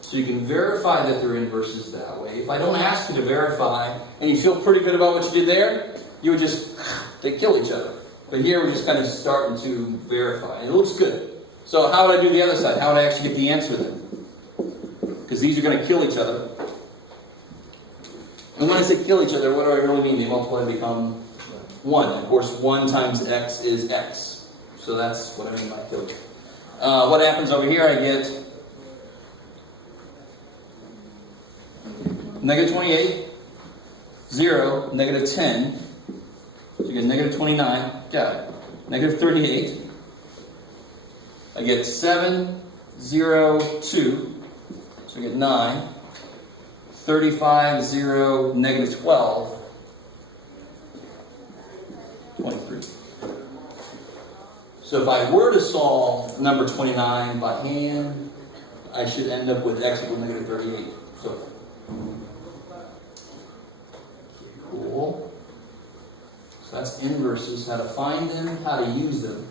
So you can verify that they're inverses that way. If I don't ask you to verify, and you feel pretty good about what you did there, you would just, they kill each other. But here we're just kind of starting to verify. And it looks good. So how would I do the other side? How would I actually get the answer then? Because these are going to kill each other. And when I say kill each other, what do I really mean? They multiply and become 1. Of course, 1 times x is x. So that's what I mean by kill each other. What happens over here? I get negative 28, 0, negative 10. So you get negative 29. Got it. Negative 38. I get 7, 0, 2. So I get 9. 35, 0, negative 12. 23. So if I were to solve number 29 by hand, I should end up with x equals negative 38. So, cool. So that's inverses, how to find them, how to use them.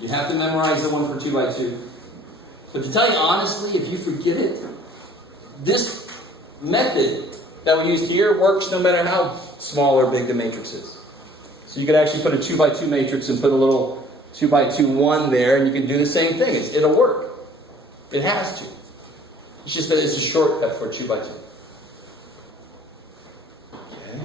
You have to memorize the one for 2 by 2. But to tell you honestly, if you forget it, this method that we used here works no matter how small or big the matrix is. So you could actually put a 2 by 2 matrix and put a little 2 by 2 1 there, and you can do the same thing. It'll work. It has to. It's just that it's a shortcut for 2 by 2. Okay.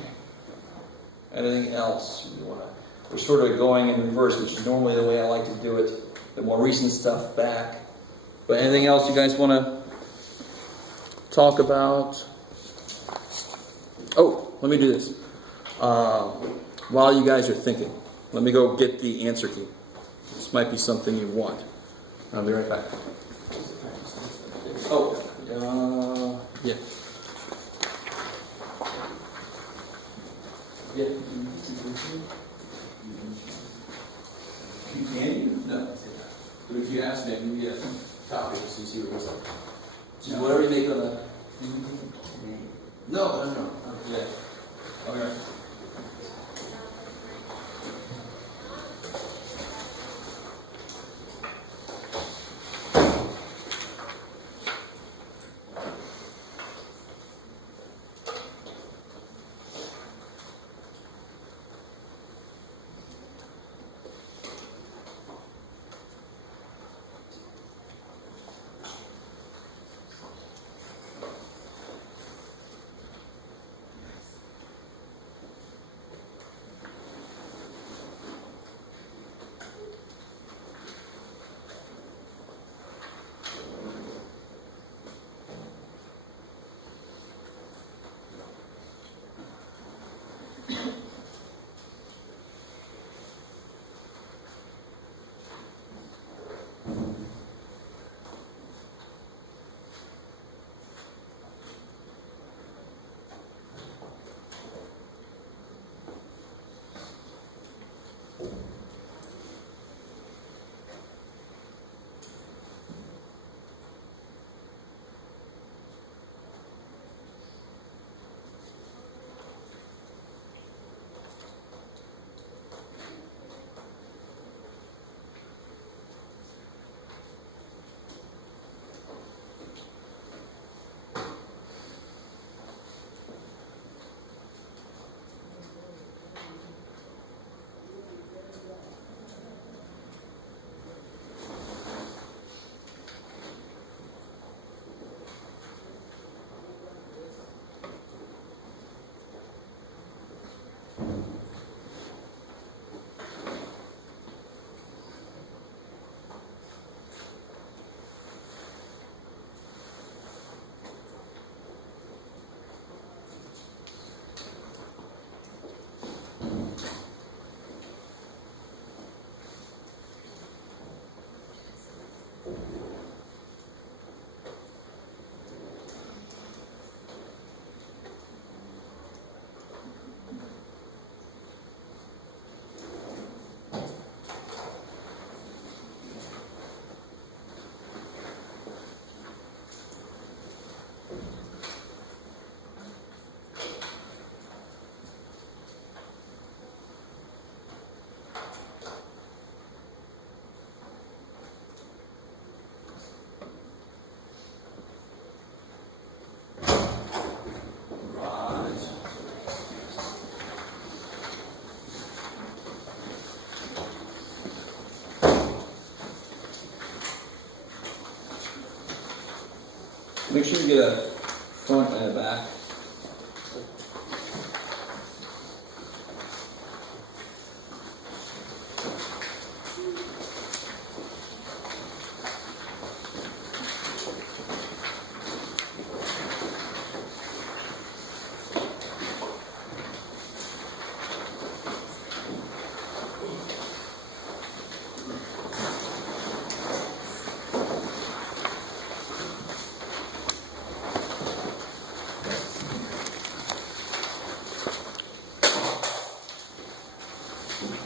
Anything else you want to? We're sort of going in reverse, which is normally the way I like to do it. The more recent stuff back. But anything else you guys want to talk about? Oh, let me do this. While you guys are thinking, let me go get the answer key. This might be something you want. I'll be right back. Oh, yeah. Yeah. Can you? No. But if you ask me, I can give you a copy so you see what it looks like. Just whatever you make on the. No. Yeah. Okay. Make sure you get a front and a back.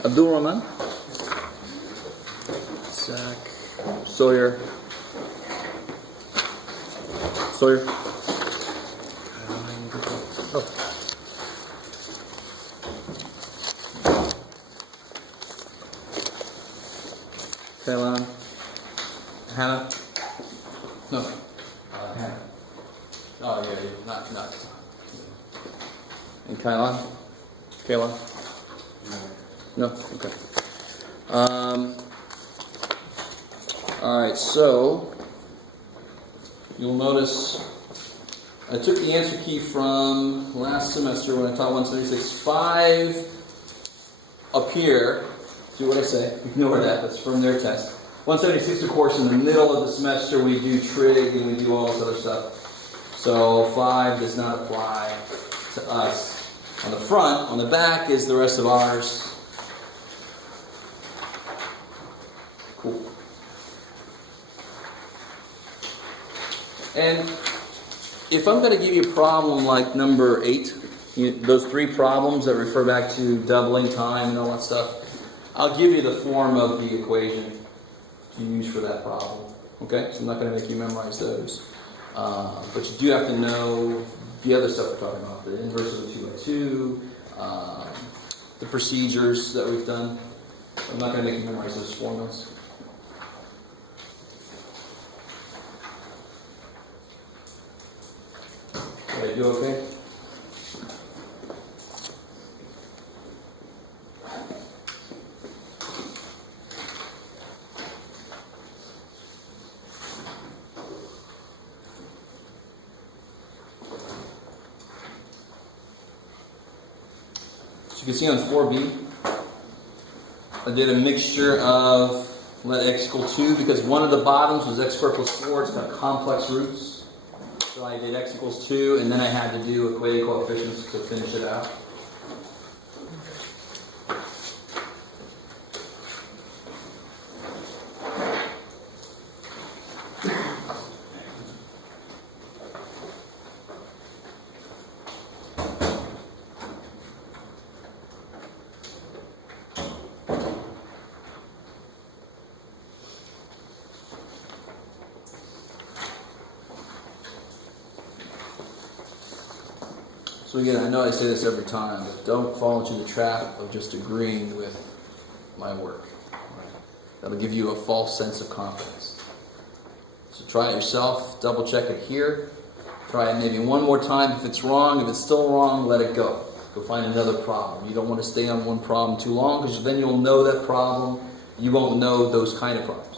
Abdul Rahman, Zach, Sawyer, oh. Kaylan, Hannah, no, Hannah. Oh yeah, not. And Kaylan. No? Okay. Alright, so you'll notice I took the answer key from last semester when I taught 176. 5 up here, do what I say, ignore that, that's from their test. 176, of course, in the middle of the semester we do trig and we do all this other stuff. So 5 does not apply to us. On the front, on the back is the rest of ours. Cool. And if I'm going to give you a problem like number 8, those 3 problems that refer back to doubling time and all that stuff, I'll give you the form of the equation to use for that problem. Okay? So I'm not going to make you memorize those. But you do have to know the other stuff we're talking about, the inverse of the 2 by 2, the procedures that we've done. I'm not going to make you memorize those formulas. Did I do okay? So you can see on 4b, I did a mixture of let x equal 2 because one of the bottoms was x squared plus 4. It's got complex roots. So I did x equals 2, and then I had to do equated coefficients to finish it out. So again, I know I say this every time, but don't fall into the trap of just agreeing with my work. Right? That'll give you a false sense of confidence. So try it yourself, double check it here, try it maybe one more time. If it's wrong, if it's still wrong, let it go. Go find another problem. You don't want to stay on one problem too long because then you'll know that problem. You won't know those kind of problems.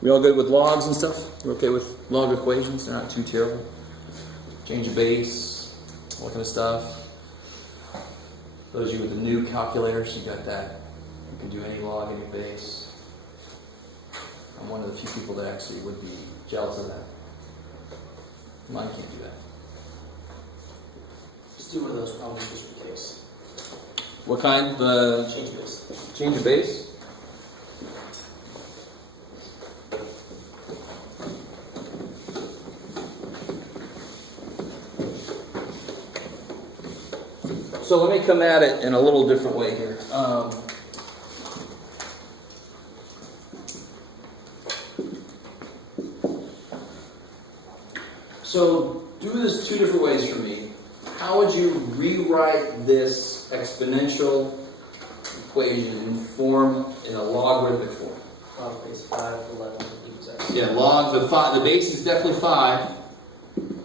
We all good with logs and stuff? We're okay with log equations? They're not too terrible. Change of base, all that kind of stuff. Those of you with the new calculators, you got that. You can do any log, any base. I'm one of the few people that actually would be jealous of that. Mine can't do that. Just do one of those problems just for case. What kind? Change base. Change of base? So let me come at it in a little different way here. So do this 2 different ways for me. How would you rewrite this exponential equation in a logarithmic form? Log base 5, 11 equals x. Yeah, log, the base is definitely 5.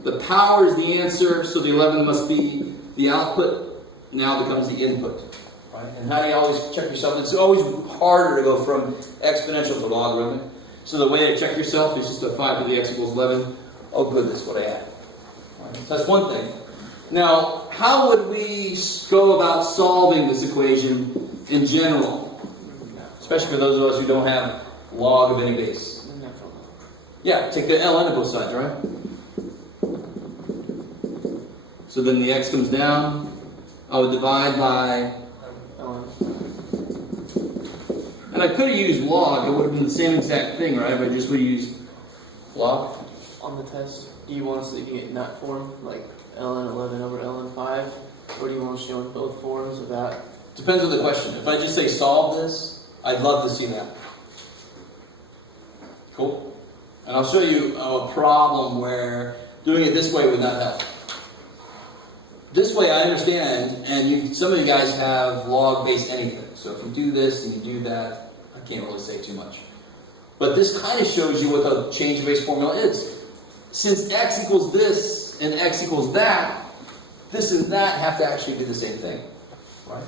The power is the answer, so the 11 must be the output. Now becomes the input. right? And how do you always check yourself? It's always harder to go from exponential to logarithmic. So the way to check yourself is just a 5 to the x equals 11. Oh goodness, what I add. Right? So that's one thing. Now, how would we go about solving this equation in general? Especially for those of us who don't have log of any base. Yeah, take the ln of both sides, right? So then the x comes down. I would divide by ln. And I could have used log, it would have been the same exact thing, right? But I just would have used log. On the test, do you want us to leave it in that form, like ln 11 over ln 5? Or do you want to show in both forms of that? Depends on the question. If I just say solve this, I'd love to see that. Cool? And I'll show you a problem where doing it this way would not help. This way I understand, and some of you guys have log-based anything. So if you do this and you do that, I can't really say too much. But this kind of shows you what the change of base formula is. Since x equals this and x equals that, this and that have to actually do the same thing. Right?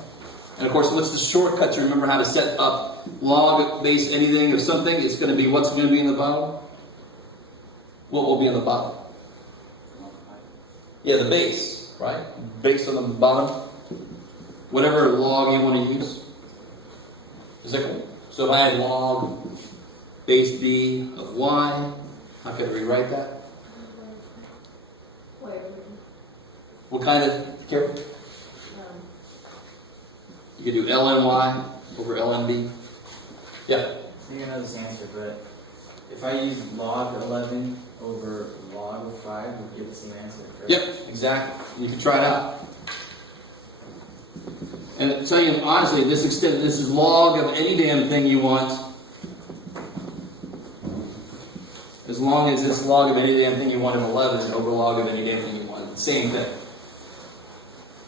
And of course, what's the shortcut to remember how to set up log-based anything of something? It's going to be what's going to be in the bottom? What will be in the bottom? Yeah, the base, right? Base on the bottom. Whatever log you want to use. Is that cool? So if I had log base b of y, how could I rewrite that? What kind of, Carol? You could do ln y over ln b. Yeah. You're gonna know this answer, but if I use log 11 over log of 5, we'll get the same answer, correct? Yep, exactly. You can try it out. And to tell you honestly, this is log of any damn thing you want. As long as it's log of any damn thing you want of 11 over log of any damn thing you want. Same thing.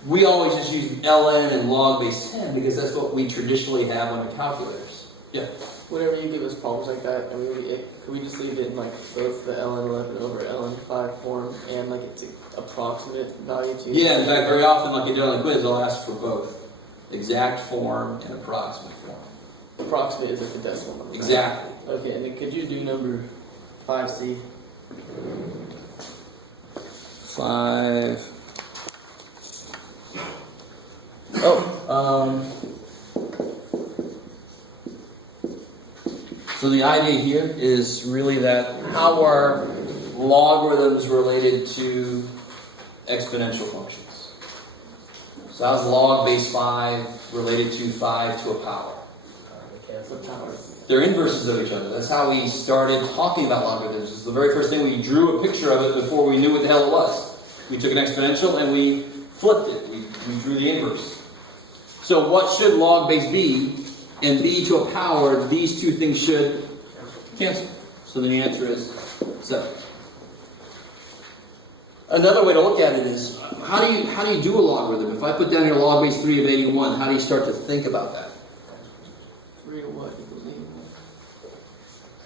We always just use ln and log base 10 because that's what we traditionally have on our calculators. Yeah. Whenever you give us problems like that, can we just leave it in like both the ln 11 over ln 5 form and like it's an approximate value to? Yeah, in fact, very often, like you do on the quiz, they'll ask for both. Exact form and approximate form. Approximate is like the decimal number. Exactly. Okay, and then could you do number 5c? 5. So the idea here is really that how are logarithms related to exponential functions? So how's log base 5 related to 5 to a power? They're inverses of each other. That's how we started talking about logarithms. It's the very first thing we drew a picture of it before we knew what the hell it was. We took an exponential and we flipped it. We drew the inverse. So what should log base be? And b to a power, these two things should cancel. So then the answer is 7. Another way to look at it is, how do you do a logarithm? If I put down here log base 3 of 81, how do you start to think about that? 3 to what equals 81?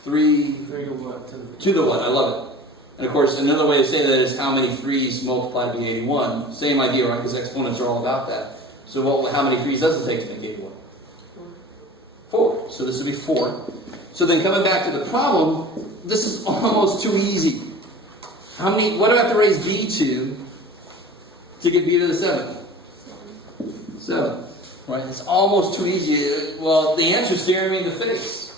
3 3 to what? to the 1. I love it. And of course, another way to say that is how many 3's multiplied to be 81. Same idea, right? Because exponents are all about that. So how many 3's does it take to make 81? 4. So this would be 4. So then coming back to the problem, this is almost too easy. What do I have to raise b to get b to the 7? 7. Right? It's almost too easy. Well, the answer's staring me in the face.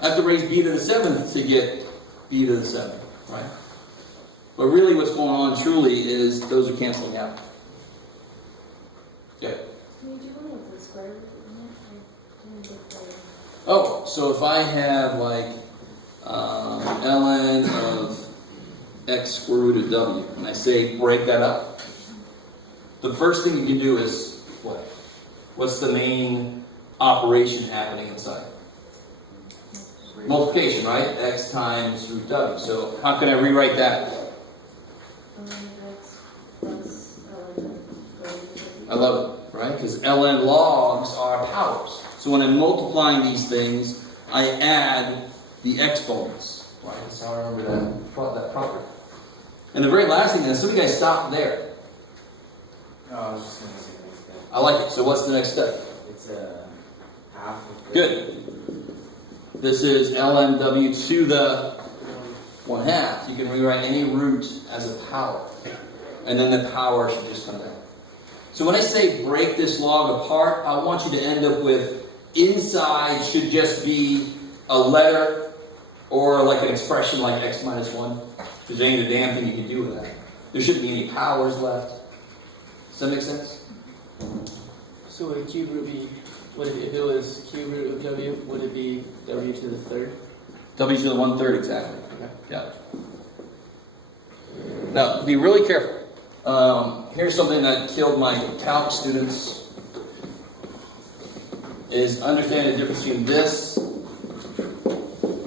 I have to raise b to the 7th to get b to the 7. Right? But really what's going on truly is those are canceling out. Yeah. Can you do one with the square root in it? Oh, so if I have like ln of x square root of w, and I say break that up, the first thing you can do is what? What's the main operation happening inside? Multiplication, right? X times root w. So how can I rewrite that? I love it, right? Because ln logs are powers. So when I'm multiplying these things, I add the exponents, right? That's how I remember that property. And the very last thing is, some of you guys stop there. No, I was just gonna say I like it. So what's the next step? It's a half of. Good. This is lnw to the 1/2. You can rewrite any root as a power. And then the power should just come down. So when I say break this log apart, I want you to end up with inside should just be a letter or like an expression like x minus 1. Because there ain't a damn thing you can do with that. There shouldn't be any powers left. Does that make sense? So would a cube root be, if it was cube root of w, would it be w to the 3rd? W to the 1/3 exactly. Okay. Yeah. Now, be really careful. Here's something that killed my calc students, is understanding the difference between this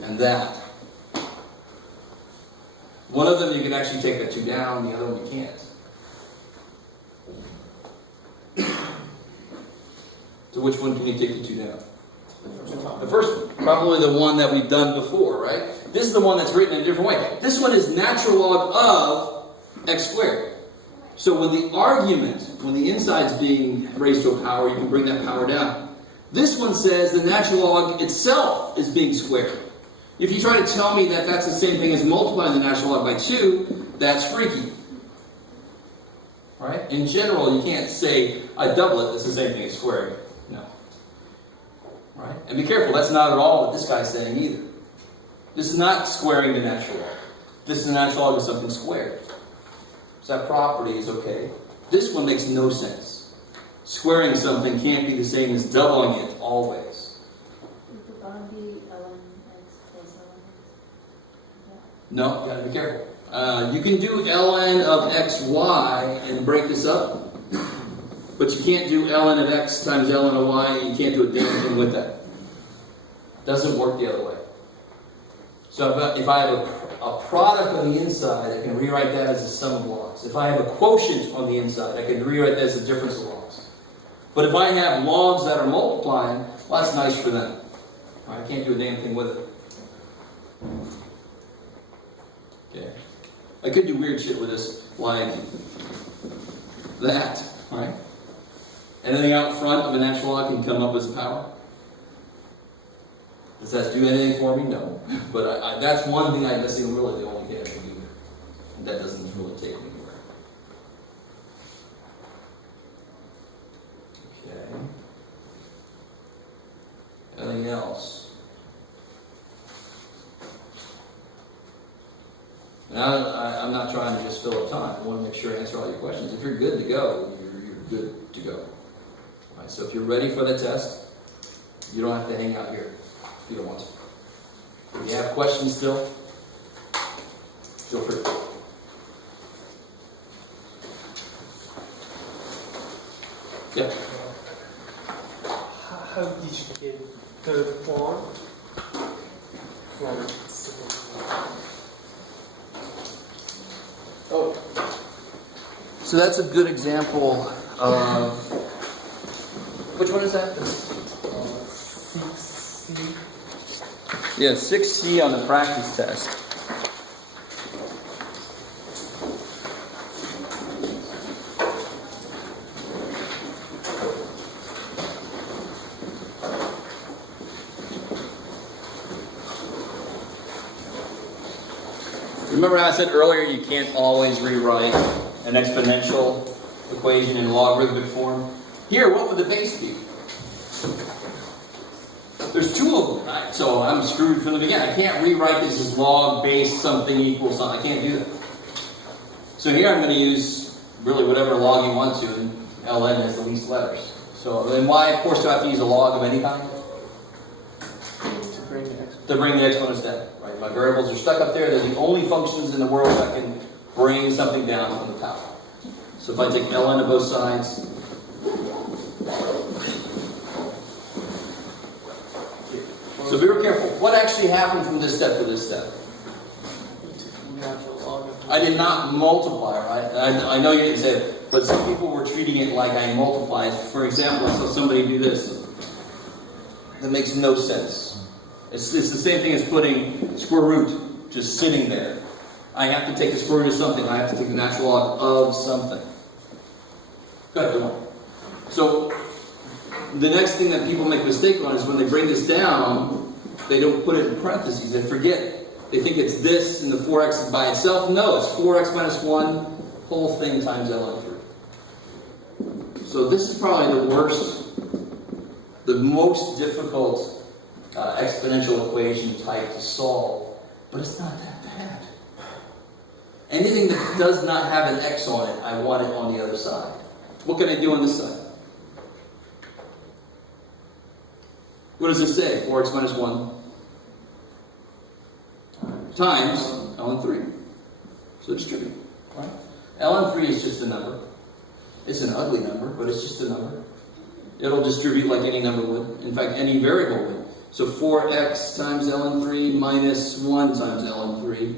and that. One of them you can actually take a 2 down, the other one you can't. So which one can you take the 2 down? The first one. Probably the one that we've done before, right? This is the one that's written in a different way. This one is natural log of x squared. So when the argument, when the inside's being raised to a power, you can bring that power down. This one says the natural log itself is being squared. If you try to tell me that that's the same thing as multiplying the natural log by 2, that's freaky. Right? In general, you can't say, I double it, it's the same thing as squaring. No. Right? And be careful, that's not at all what this guy's saying either. This is not squaring the natural log. This is the natural log of something squared. So that property is okay. This one makes no sense. Squaring something can't be the same as doubling it always. Would the bottom be ln x plus ln x? No, you gotta be careful. You can do ln of xy and break this up. But you can't do ln of x times ln of y, and you can't do a damn thing with that. Doesn't work the other way. So if I have a product on the inside, I can rewrite that as a sum of logs. If I have a quotient on the inside, I can rewrite that as a difference of logs. But if I have logs that are multiplying, well, that's nice for them. I can't do a damn thing with it. Okay. I could do weird shit with this, like that, right? Anything out front of a natural log can come up as a power. Does that do anything for me? No. But that's one thing I guess really the only thing I can do. That doesn't really take me anywhere. Okay. Anything else? Now, I'm not trying to just fill up time. I want to make sure I answer all your questions. If you're good to go, you're good to go. All right, so if you're ready for the test, you don't have to hang out here if you don't want to. If you have questions still, feel free. Yeah. How did you get the form from So that's a good example of, which one is that? 6C? Yeah, 6C on the practice test. Remember how I said earlier you can't always rewrite an exponential equation in logarithmic form? Here, what would the base be? There's two of them, right? So I'm screwed from the beginning. I can't rewrite this as log base something equals something. I can't do that. So here I'm going to use really whatever log you want to, and ln has the least letters. So then why, of course, do I have to use a log of any kind? To bring the exponents down. Right? My variables are stuck up there. They're the only functions in the world that can bring something down from the power. So if I take ln to both sides, so be real careful. What actually happened from this step to this step? I did not multiply, right? I know you didn't say it, but some people were treating it like I multiplied. For example, I saw somebody do this. That makes no sense. It's the same thing as putting square root just sitting there. I have to take the square root of something. I have to take the natural log of something. Go ahead, come on. So the next thing that people make a mistake on is when they bring this down, they don't put it in parentheses. They forget it. They think it's this and the 4x by itself. No, it's 4x minus 1 whole thing times ln 3. So this is probably the worst, the most difficult exponential equation type to solve. But it's not that bad. Anything that does not have an x on it, I want it on the other side. What can I do on this side? What does this say? 4x minus 1 times ln 3. So distribute. Right? ln 3 is just a number. It's an ugly number, but it's just a number. It'll distribute like any number would. In fact, any variable would. So 4x times ln 3 minus 1 times ln 3.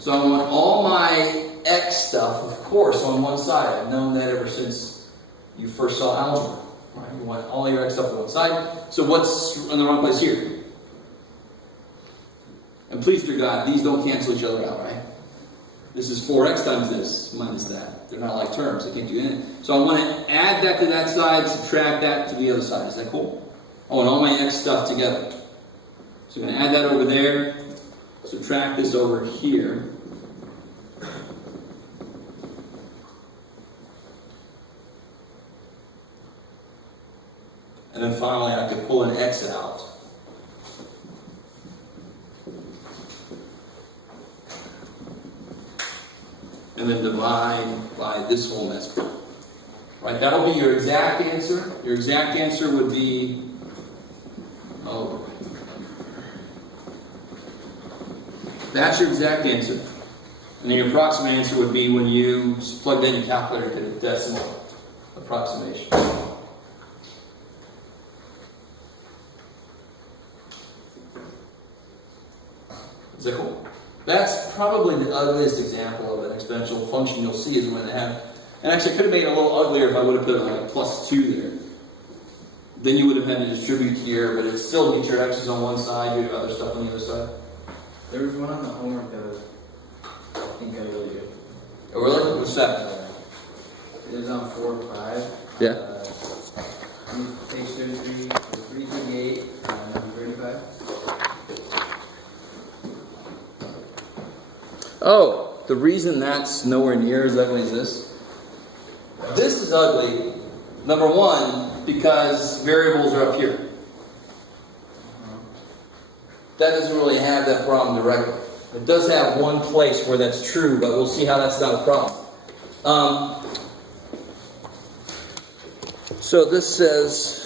So I want all my x stuff, of course, on one side. I've known that ever since you first saw algebra. Right? You want all your x stuff on one side. So what's in the wrong place here? And please, dear God, these don't cancel each other out, right? This is 4x times this minus that. They're not like terms. I can't do anything. So I want to add that to that side, subtract that to the other side. Is that cool? I want all my x stuff together. So I'm going to add that over there. Subtract this over here. And then finally I could pull an x out. And then divide by this whole mess. Right, that'll be your exact answer. Your exact answer would be, that's your exact answer. And then your approximate answer would be when you plugged in your calculator to the decimal approximation. Is that cool? That's probably the ugliest example of an exponential function you'll see is when they have, and actually I could have made it a little uglier if I would have put like plus 2 there. Then you would have had to distribute here, but it still needs your x's on one side, you have other stuff on the other side. There was one on the homework that was, I think I really good. Oh, really? What's that? It was on 4 or 5. Yeah. Page 33, 338, number 35. Oh, the reason that's nowhere near as ugly as this. This is ugly, number one, because variables are up here. That doesn't really have that problem directly. It does have one place where that's true, but we'll see how that's not a problem. So this says,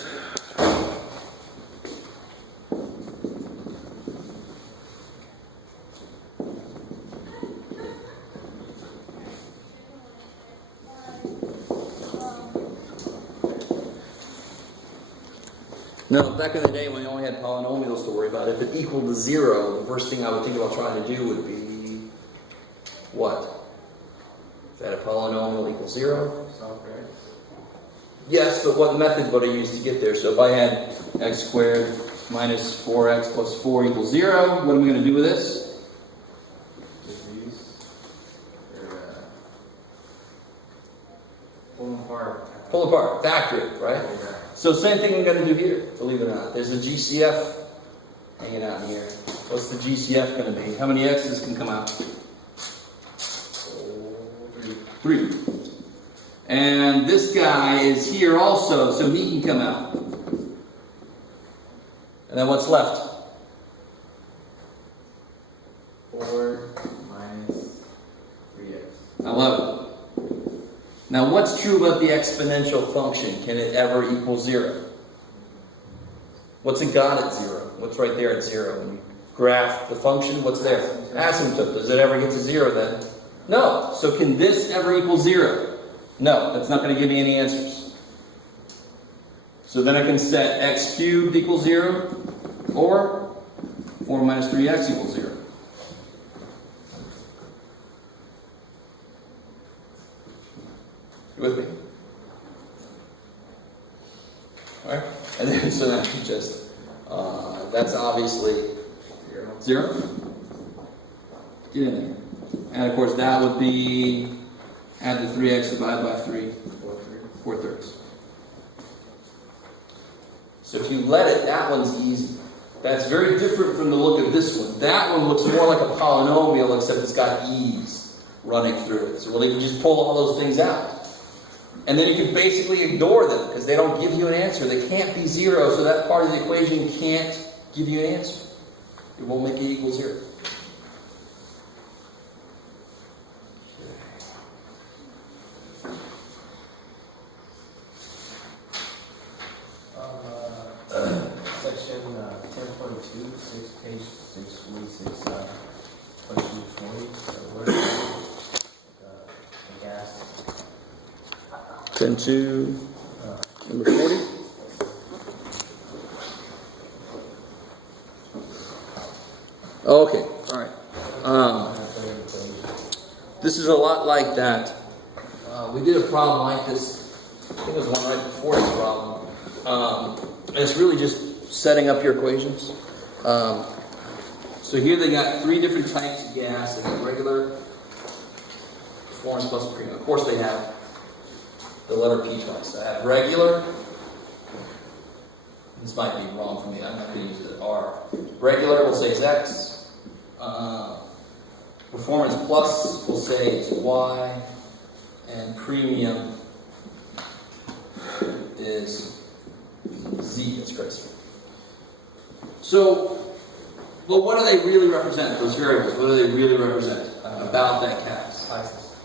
no, back in the day when we only had polynomials to worry about, if it equaled to 0, the first thing I would think about trying to do would be what? Is that a polynomial equals 0? Solve for x. Yes, but what method would I use to get there? So if I had x squared minus 4x plus 4 equals 0, what am I going to do with this? Diffuse. Or, pull them apart. Pull apart, factor it, right? So same thing I'm going to do here, believe it or not. There's a GCF hanging out in here. What's the GCF going to be? How many x's can come out? 3. And this guy is here also, so he can come out. And then what's left? 4 minus 3x. I love it. Now what's true about the exponential function? Can it ever equal 0? What's it got at 0? What's right there at 0? When you graph the function, what's there? Asymptote. Does it ever get to 0 then? No. So can this ever equal 0? No. That's not going to give me any answers. So then I can set x cubed equals 0 or 4 minus 3x equals 0. You with me? Alright? And then, so then I can just, that's obviously 0. Get in there. And of course that would be, add the 3x divided by 3. 4/3. So if you let it, that one's easy. That's very different from the look of this one. That one looks more like a polynomial, except it's got e's running through it. So well, you can just pull all those things out. And then you can basically ignore them, because they don't give you an answer. They can't be 0, so that part of the equation can't give you an answer. It won't make it equal 0. Section 10.2, page 646, question 40. What is the gas? 10-2, number 40. Okay, all right. This is a lot like that. We did a problem like this. I think it was one right before this problem. And it's really just setting up your equations. So here they got 3 different types of gas. They got regular, performance plus premium. Of course they have the letter P twice. I have regular. This might be wrong for me. I'm not going to use it. R. Regular, we'll say is X. Performance plus, we'll say is Y. And premium is Z. That's correct. So, well, what do they really represent, those variables? What do they really represent about that gas? Prices.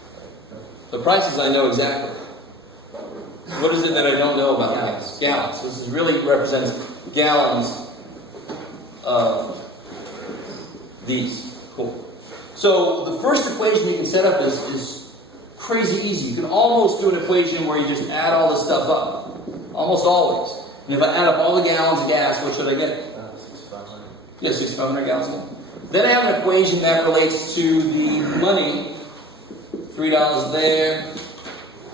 The prices I know exactly. What is it that I don't know about gas? Gallons. This is really represents gallons of these. Cool. So the first equation you can set up is crazy easy. You can almost do an equation where you just add all this stuff up. Almost always. And if I add up all the gallons of gas, what should I get? 6,500. Yeah, 6,500 gallons a gallon. Then I have an equation that relates to the money. $3 there,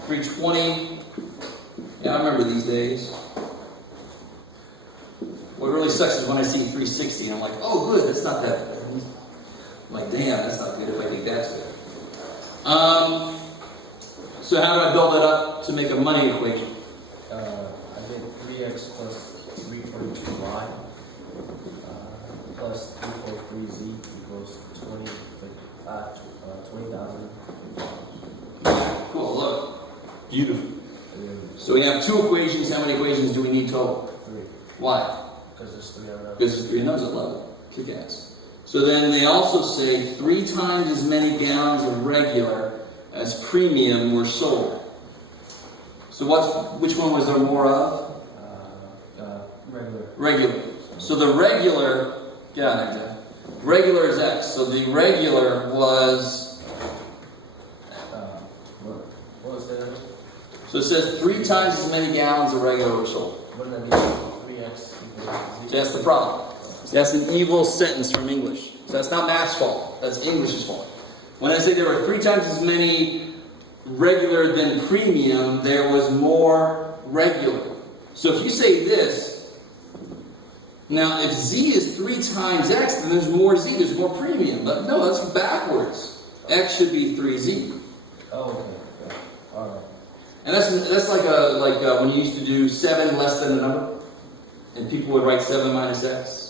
$3.20. Yeah, I remember these days. What really sucks is when I see $3.60 and I'm like, oh good, that's not that bad. I'm like, damn, that's not good if I think that's good. So how do I build that up to make a money equation? I did 3x plus 3.2y plus 3.3z equals 20,000. Cool, look. Beautiful. So we have 2 equations. How many equations do we need total? 3. Why? Because there's 3 on that. Because there's 3 unknowns at level. Kick ass. So then they also say 3 times as many gallons of regular as premium were sold. So which one was there more of? Regular. Regular. So the regular, regular is X. So the regular was, What was that? so it says 3 times as many gallons of regular were sold. Wouldn't that be 3x equals So that's the problem. That's an evil sentence from English. So that's not math's fault. That's English's fault. When I say there were 3 times as many regular than premium, there was more regular. So if you say this, now if Z is 3 times X, then there's more Z, there's more premium. But no, that's backwards. X should be 3Z. Oh, okay. Alright. And that's like when you used to do 7 less than the number, and people would write 7 minus X.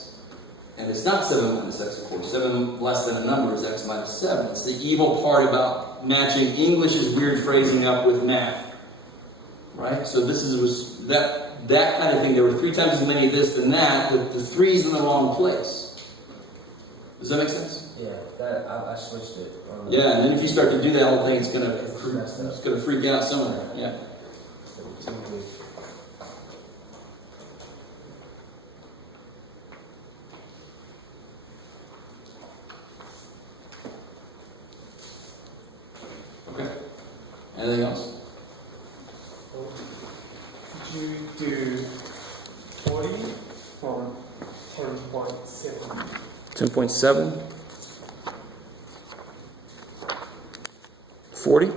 And it's not 7 minus X, of course. 7 less than a number is X minus 7. It's the evil part about matching English's weird phrasing up with math. Right? So this was that kind of thing. There were 3 times as many of this than that, but the 3's in the wrong place. Does that make sense? Yeah, that I switched it. Yeah, and then if you start to do that whole thing, it's gonna freak out somewhere. Yeah. Okay. Anything else? Could you do 40 from 10.7? 10.7. 40?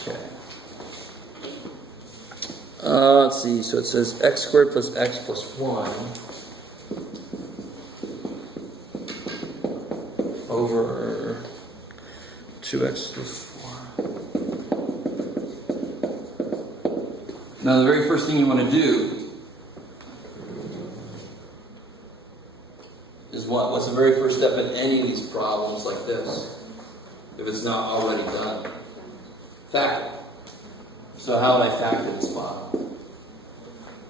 Okay. Let's see, so it says x squared plus x plus 1 over 2x plus 4. Now the very first thing you want to do is what? What's the very first step in any of these problems like this? If it's not already done. Factor. So how would I factor this bottom?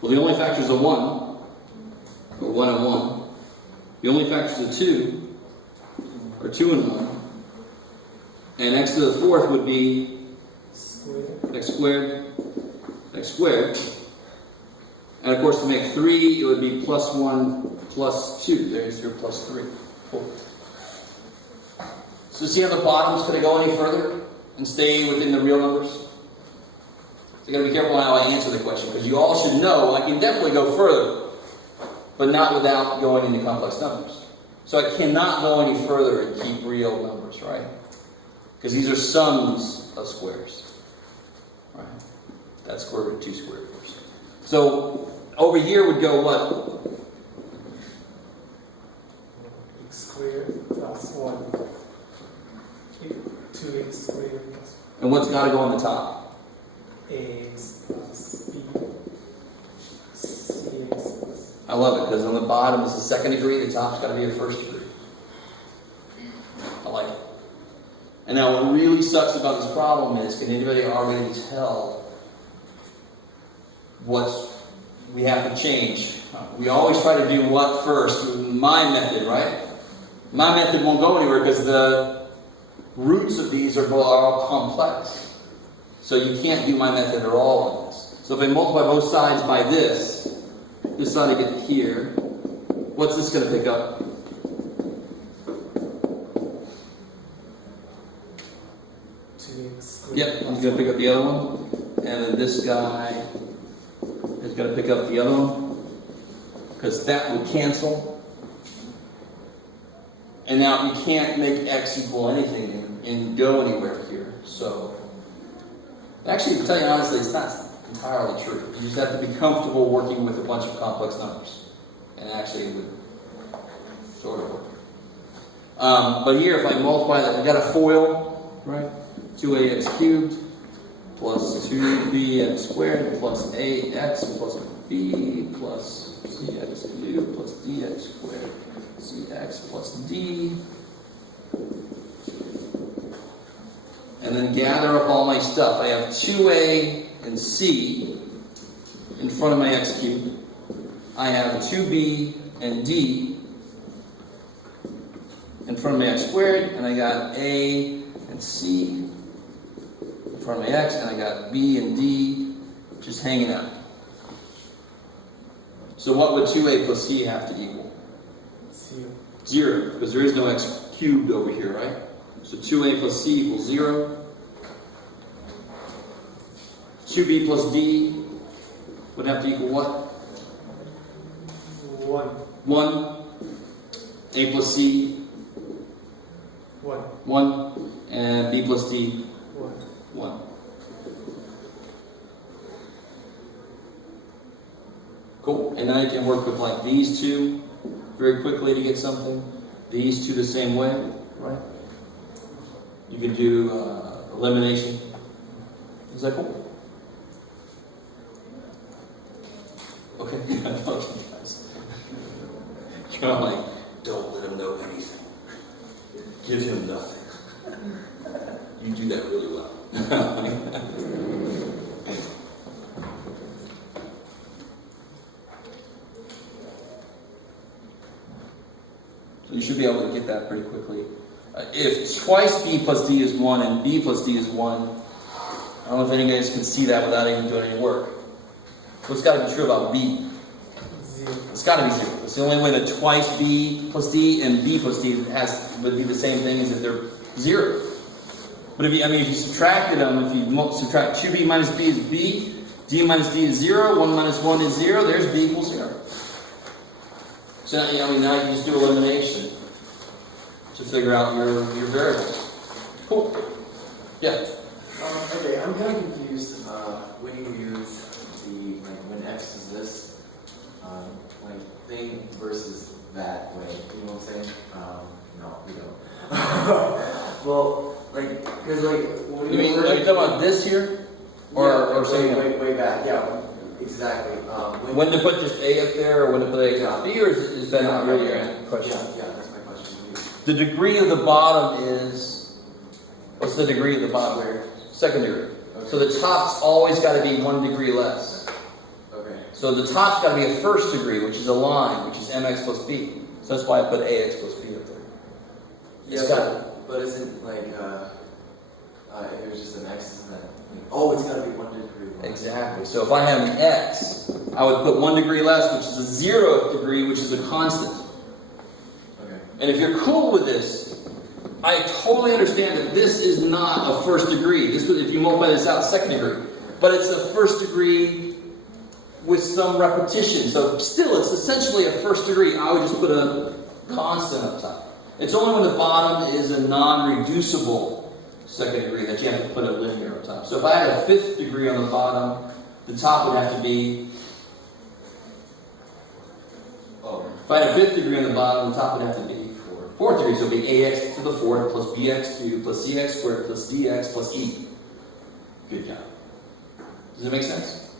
Well, the only factor is a 1, or 1 and 1. The only factor is a 2, or 2 and 1. And x to the fourth would be x squared, x squared. And of course, to make 3, it would be plus 1 plus 2. There's your plus 3. Cool. So see how the bottoms could go any further and stay within the real numbers? So you gotta be careful how I answer the question, because you all should know I can definitely go further, but not without going into complex numbers. So I cannot go any further and keep real numbers, right? Because these are sums of squares. Right? That's square root 2 squared first. So over here would go what? X squared plus 1. 2x squared plus And what's got to go on the top? ax plus b. Cx plus. I love it, because on the bottom is the second degree, the top's got to be a first degree. I like it. And now what really sucks about this problem is, can anybody already tell what we have to change? We always try to do what first? My method, right? My method won't go anywhere because the roots of these are all complex. So you can't do my method at all on this. So if I multiply both sides by this side I get here, what's this going to pick up? 2x squared. Yep, I'm going to pick up the other one. And then this guy is going to pick up the other one. Because that would cancel. And now you can't make x equal anything and go anywhere here. So, actually, to tell you honestly, it's not entirely true. You just have to be comfortable working with a bunch of complex numbers. And actually, it would sort of work. But here, if I multiply that, I got a FOIL, right? 2ax cubed plus 2bx squared plus ax plus b plus cx cubed plus dx squared cx plus d. And then gather up all my stuff. I have 2a and c in front of my x cubed. I have 2b and d in front of my x squared, and I got a and c in front of my x, and I got b and d just hanging out. So what would 2a plus c have to equal? 0, because there is no x cubed over here, right? So 2a plus c equals 0. 2b plus d would have to equal what? 1. 1. A plus c, 1. 1. And b plus d, 1. 1. Cool. And now you can work with like these two very quickly to get something. These two the same way, right? You can do elimination. Is that cool? Okay. Okay, guys. You're not like, don't let him know anything. Give him nothing. You do that really well. So you should be able to get that pretty quickly. If twice b plus d is 1 and b plus d is 1, I don't know if any of you guys can see that without even doing any work. What's got to be true about b? 0. It's got to be 0. It's the only way that twice b plus d and b plus d would be the same thing as if they're 0. But if you subtracted them, if you subtract 2b minus b is b, d minus d is 0, 1 minus 1 is 0, there's b equals 0. So now you can just do elimination to figure out your variables. Cool. Yeah. Okay, I'm kind of confused when you use when x is this thing versus that way. You know what I'm saying? No, we don't. Well, like, cause like. when You we mean, were- are you talking about this here? Or saying way back, yeah, exactly, when to put just A up there, or when to put A plus B, or is that not really your question? Yeah, that's my question. The degree of the bottom is, what's the degree of the bottom? Where? Second degree. So the top's always got to be 1 degree less. Okay. So the top's got to be a first degree, which is a line, which is mx plus b. So that's why I put ax plus b up there. It's got, but isn't like, it was just an X, isn't that? Oh, it's gotta be 1 degree. exactly. So if I have an x, I would put 1 degree less, which is a 0th degree, which is a constant. Okay. And if you're cool with this, I totally understand that this is not a first degree. This would, if you multiply this out, second degree. But it's a first degree with some repetition. So still, it's essentially a first degree. I would just put a constant up top. It's only when the bottom is a non-reducible second degree that you have to put a linear up top. So if I had a 5th degree on the bottom, the top would have to be... If I had a 5th degree on the bottom, the top would have to be 4th degree. So it would be ax to the 4th plus bx2 plus cx squared plus dx plus e. Good job. Does it make sense?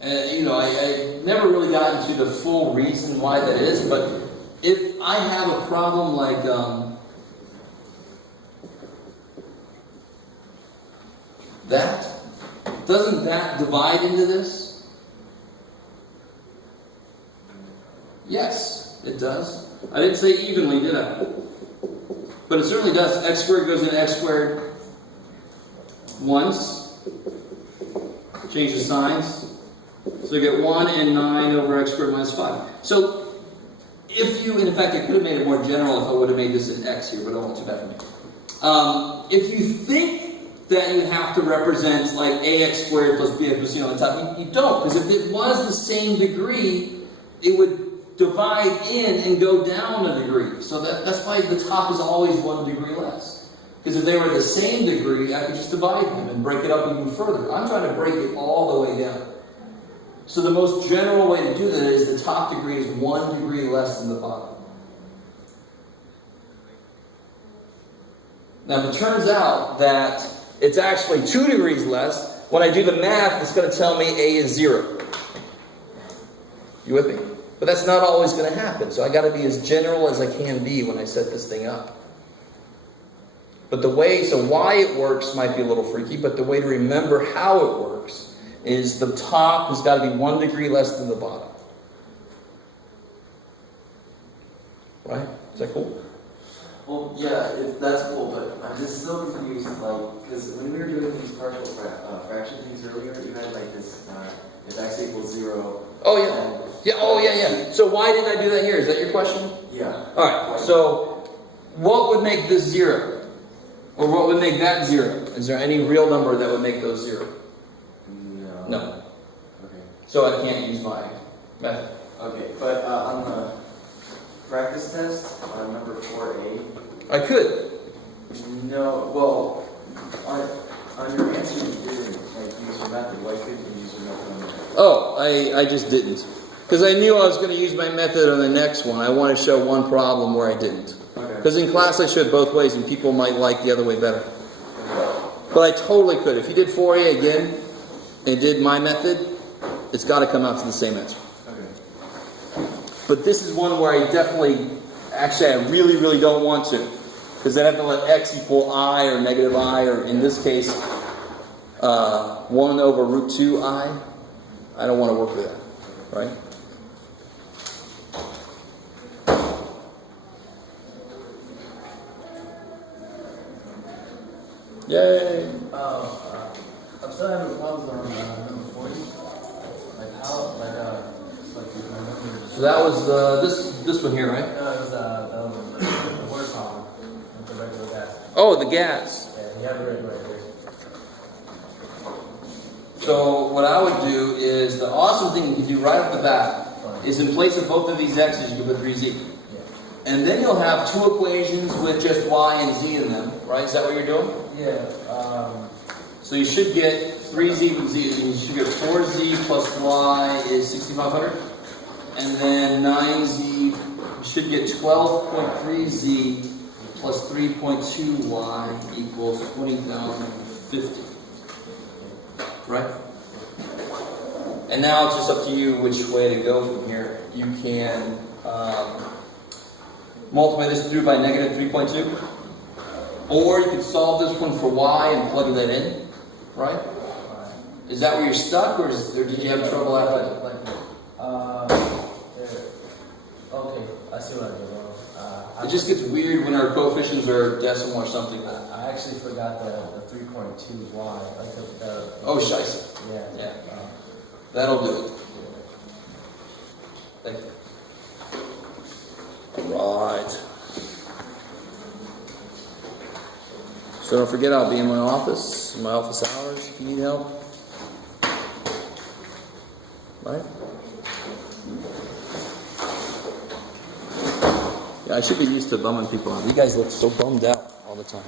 And I never really got into the full reason why that is, but if I have a problem like that, doesn't that divide into this? Yes, it does. I didn't say evenly, did I? But it certainly does. X squared goes into x squared once. Change the signs. So you get 1 and 9 over x squared minus 5. So if you, in fact, I could have made it more general if I would have made this an x here, but I won't, too bad for me. If you think that you have to represent like ax squared plus bx plus c on the top, you don't, because if it was the same degree, it would divide in and go down a degree. So that's why the top is always 1 degree less. Because if they were the same degree, I could just divide them and break it up even further. I'm trying to break it all the way down. So the most general way to do that is the top degree is 1 degree less than the bottom. Now, if it turns out that it's actually 2 degrees less, when I do the math, it's going to tell me A is 0. You with me? But that's not always going to happen, so I got to be as general as I can be when I set this thing up. But so why it works might be a little freaky, but the way to remember how it works is the top has got to be 1 degree less than the bottom. Right? Is that cool? Well, yeah, that's cool, but I'm just still confused, like, because when we were doing these partial fraction things earlier, you had like this, if x equals 0. Oh, yeah. Yeah. So why did I do that here? Is that your question? Yeah. Alright, so what would make this 0? Or what would make that 0? Is there any real number that would make those 0? No. Okay. So I can't use my method. Okay, but on the practice test, on number 4A, I could. no, well, on your answer you didn't use your method. Why couldn't you use your method on that? Oh, I just didn't. Because I knew I was going to use my method on the next one. I want to show one problem where I didn't. Okay. Because in class I showed both ways and people might like the other way better. But I totally could. If you did 4A again and did my method, it's got to come out to the same answer. Okay. But this is one where I I really, really don't want to. Because then I have to let x equal I or negative I, or in this case, 1 over root 2I. I don't want to work with that, right? Yay! I'm still having problems on number 40. Like how, So that was this one here, right? No, it was the word column with the regular gas. Oh, the gas. Yeah, you have the regular right here. So what I would do is, the awesome thing you can do right off the bat is in place of both of these x's, you can put 3z. Yeah. And then you'll have 2 equations with just y and z in them, right? Is that what you're doing? Yeah. So you should get 3z with z. You should get 4z plus y is 6,500. And then 9z, you should get 12.3z plus 3.2y equals 20,050. Right? And now it's just up to you which way to go from here. You can multiply this through by negative 3.2. Or you can solve this one for y and plug that in. Right? Is that where you're stuck, or did you have trouble after that? Okay, I see what I did wrong. It just gets weird when our coefficients are decimal or something. I actually forgot the 3.2 y, like the Oh, scheisse. yeah. Yeah. That'll do it. Thank you. Alright. So don't forget, I'll be in my office hours if you need help. Right? Yeah, I should be used to bumming people out. You guys look so bummed out all the time.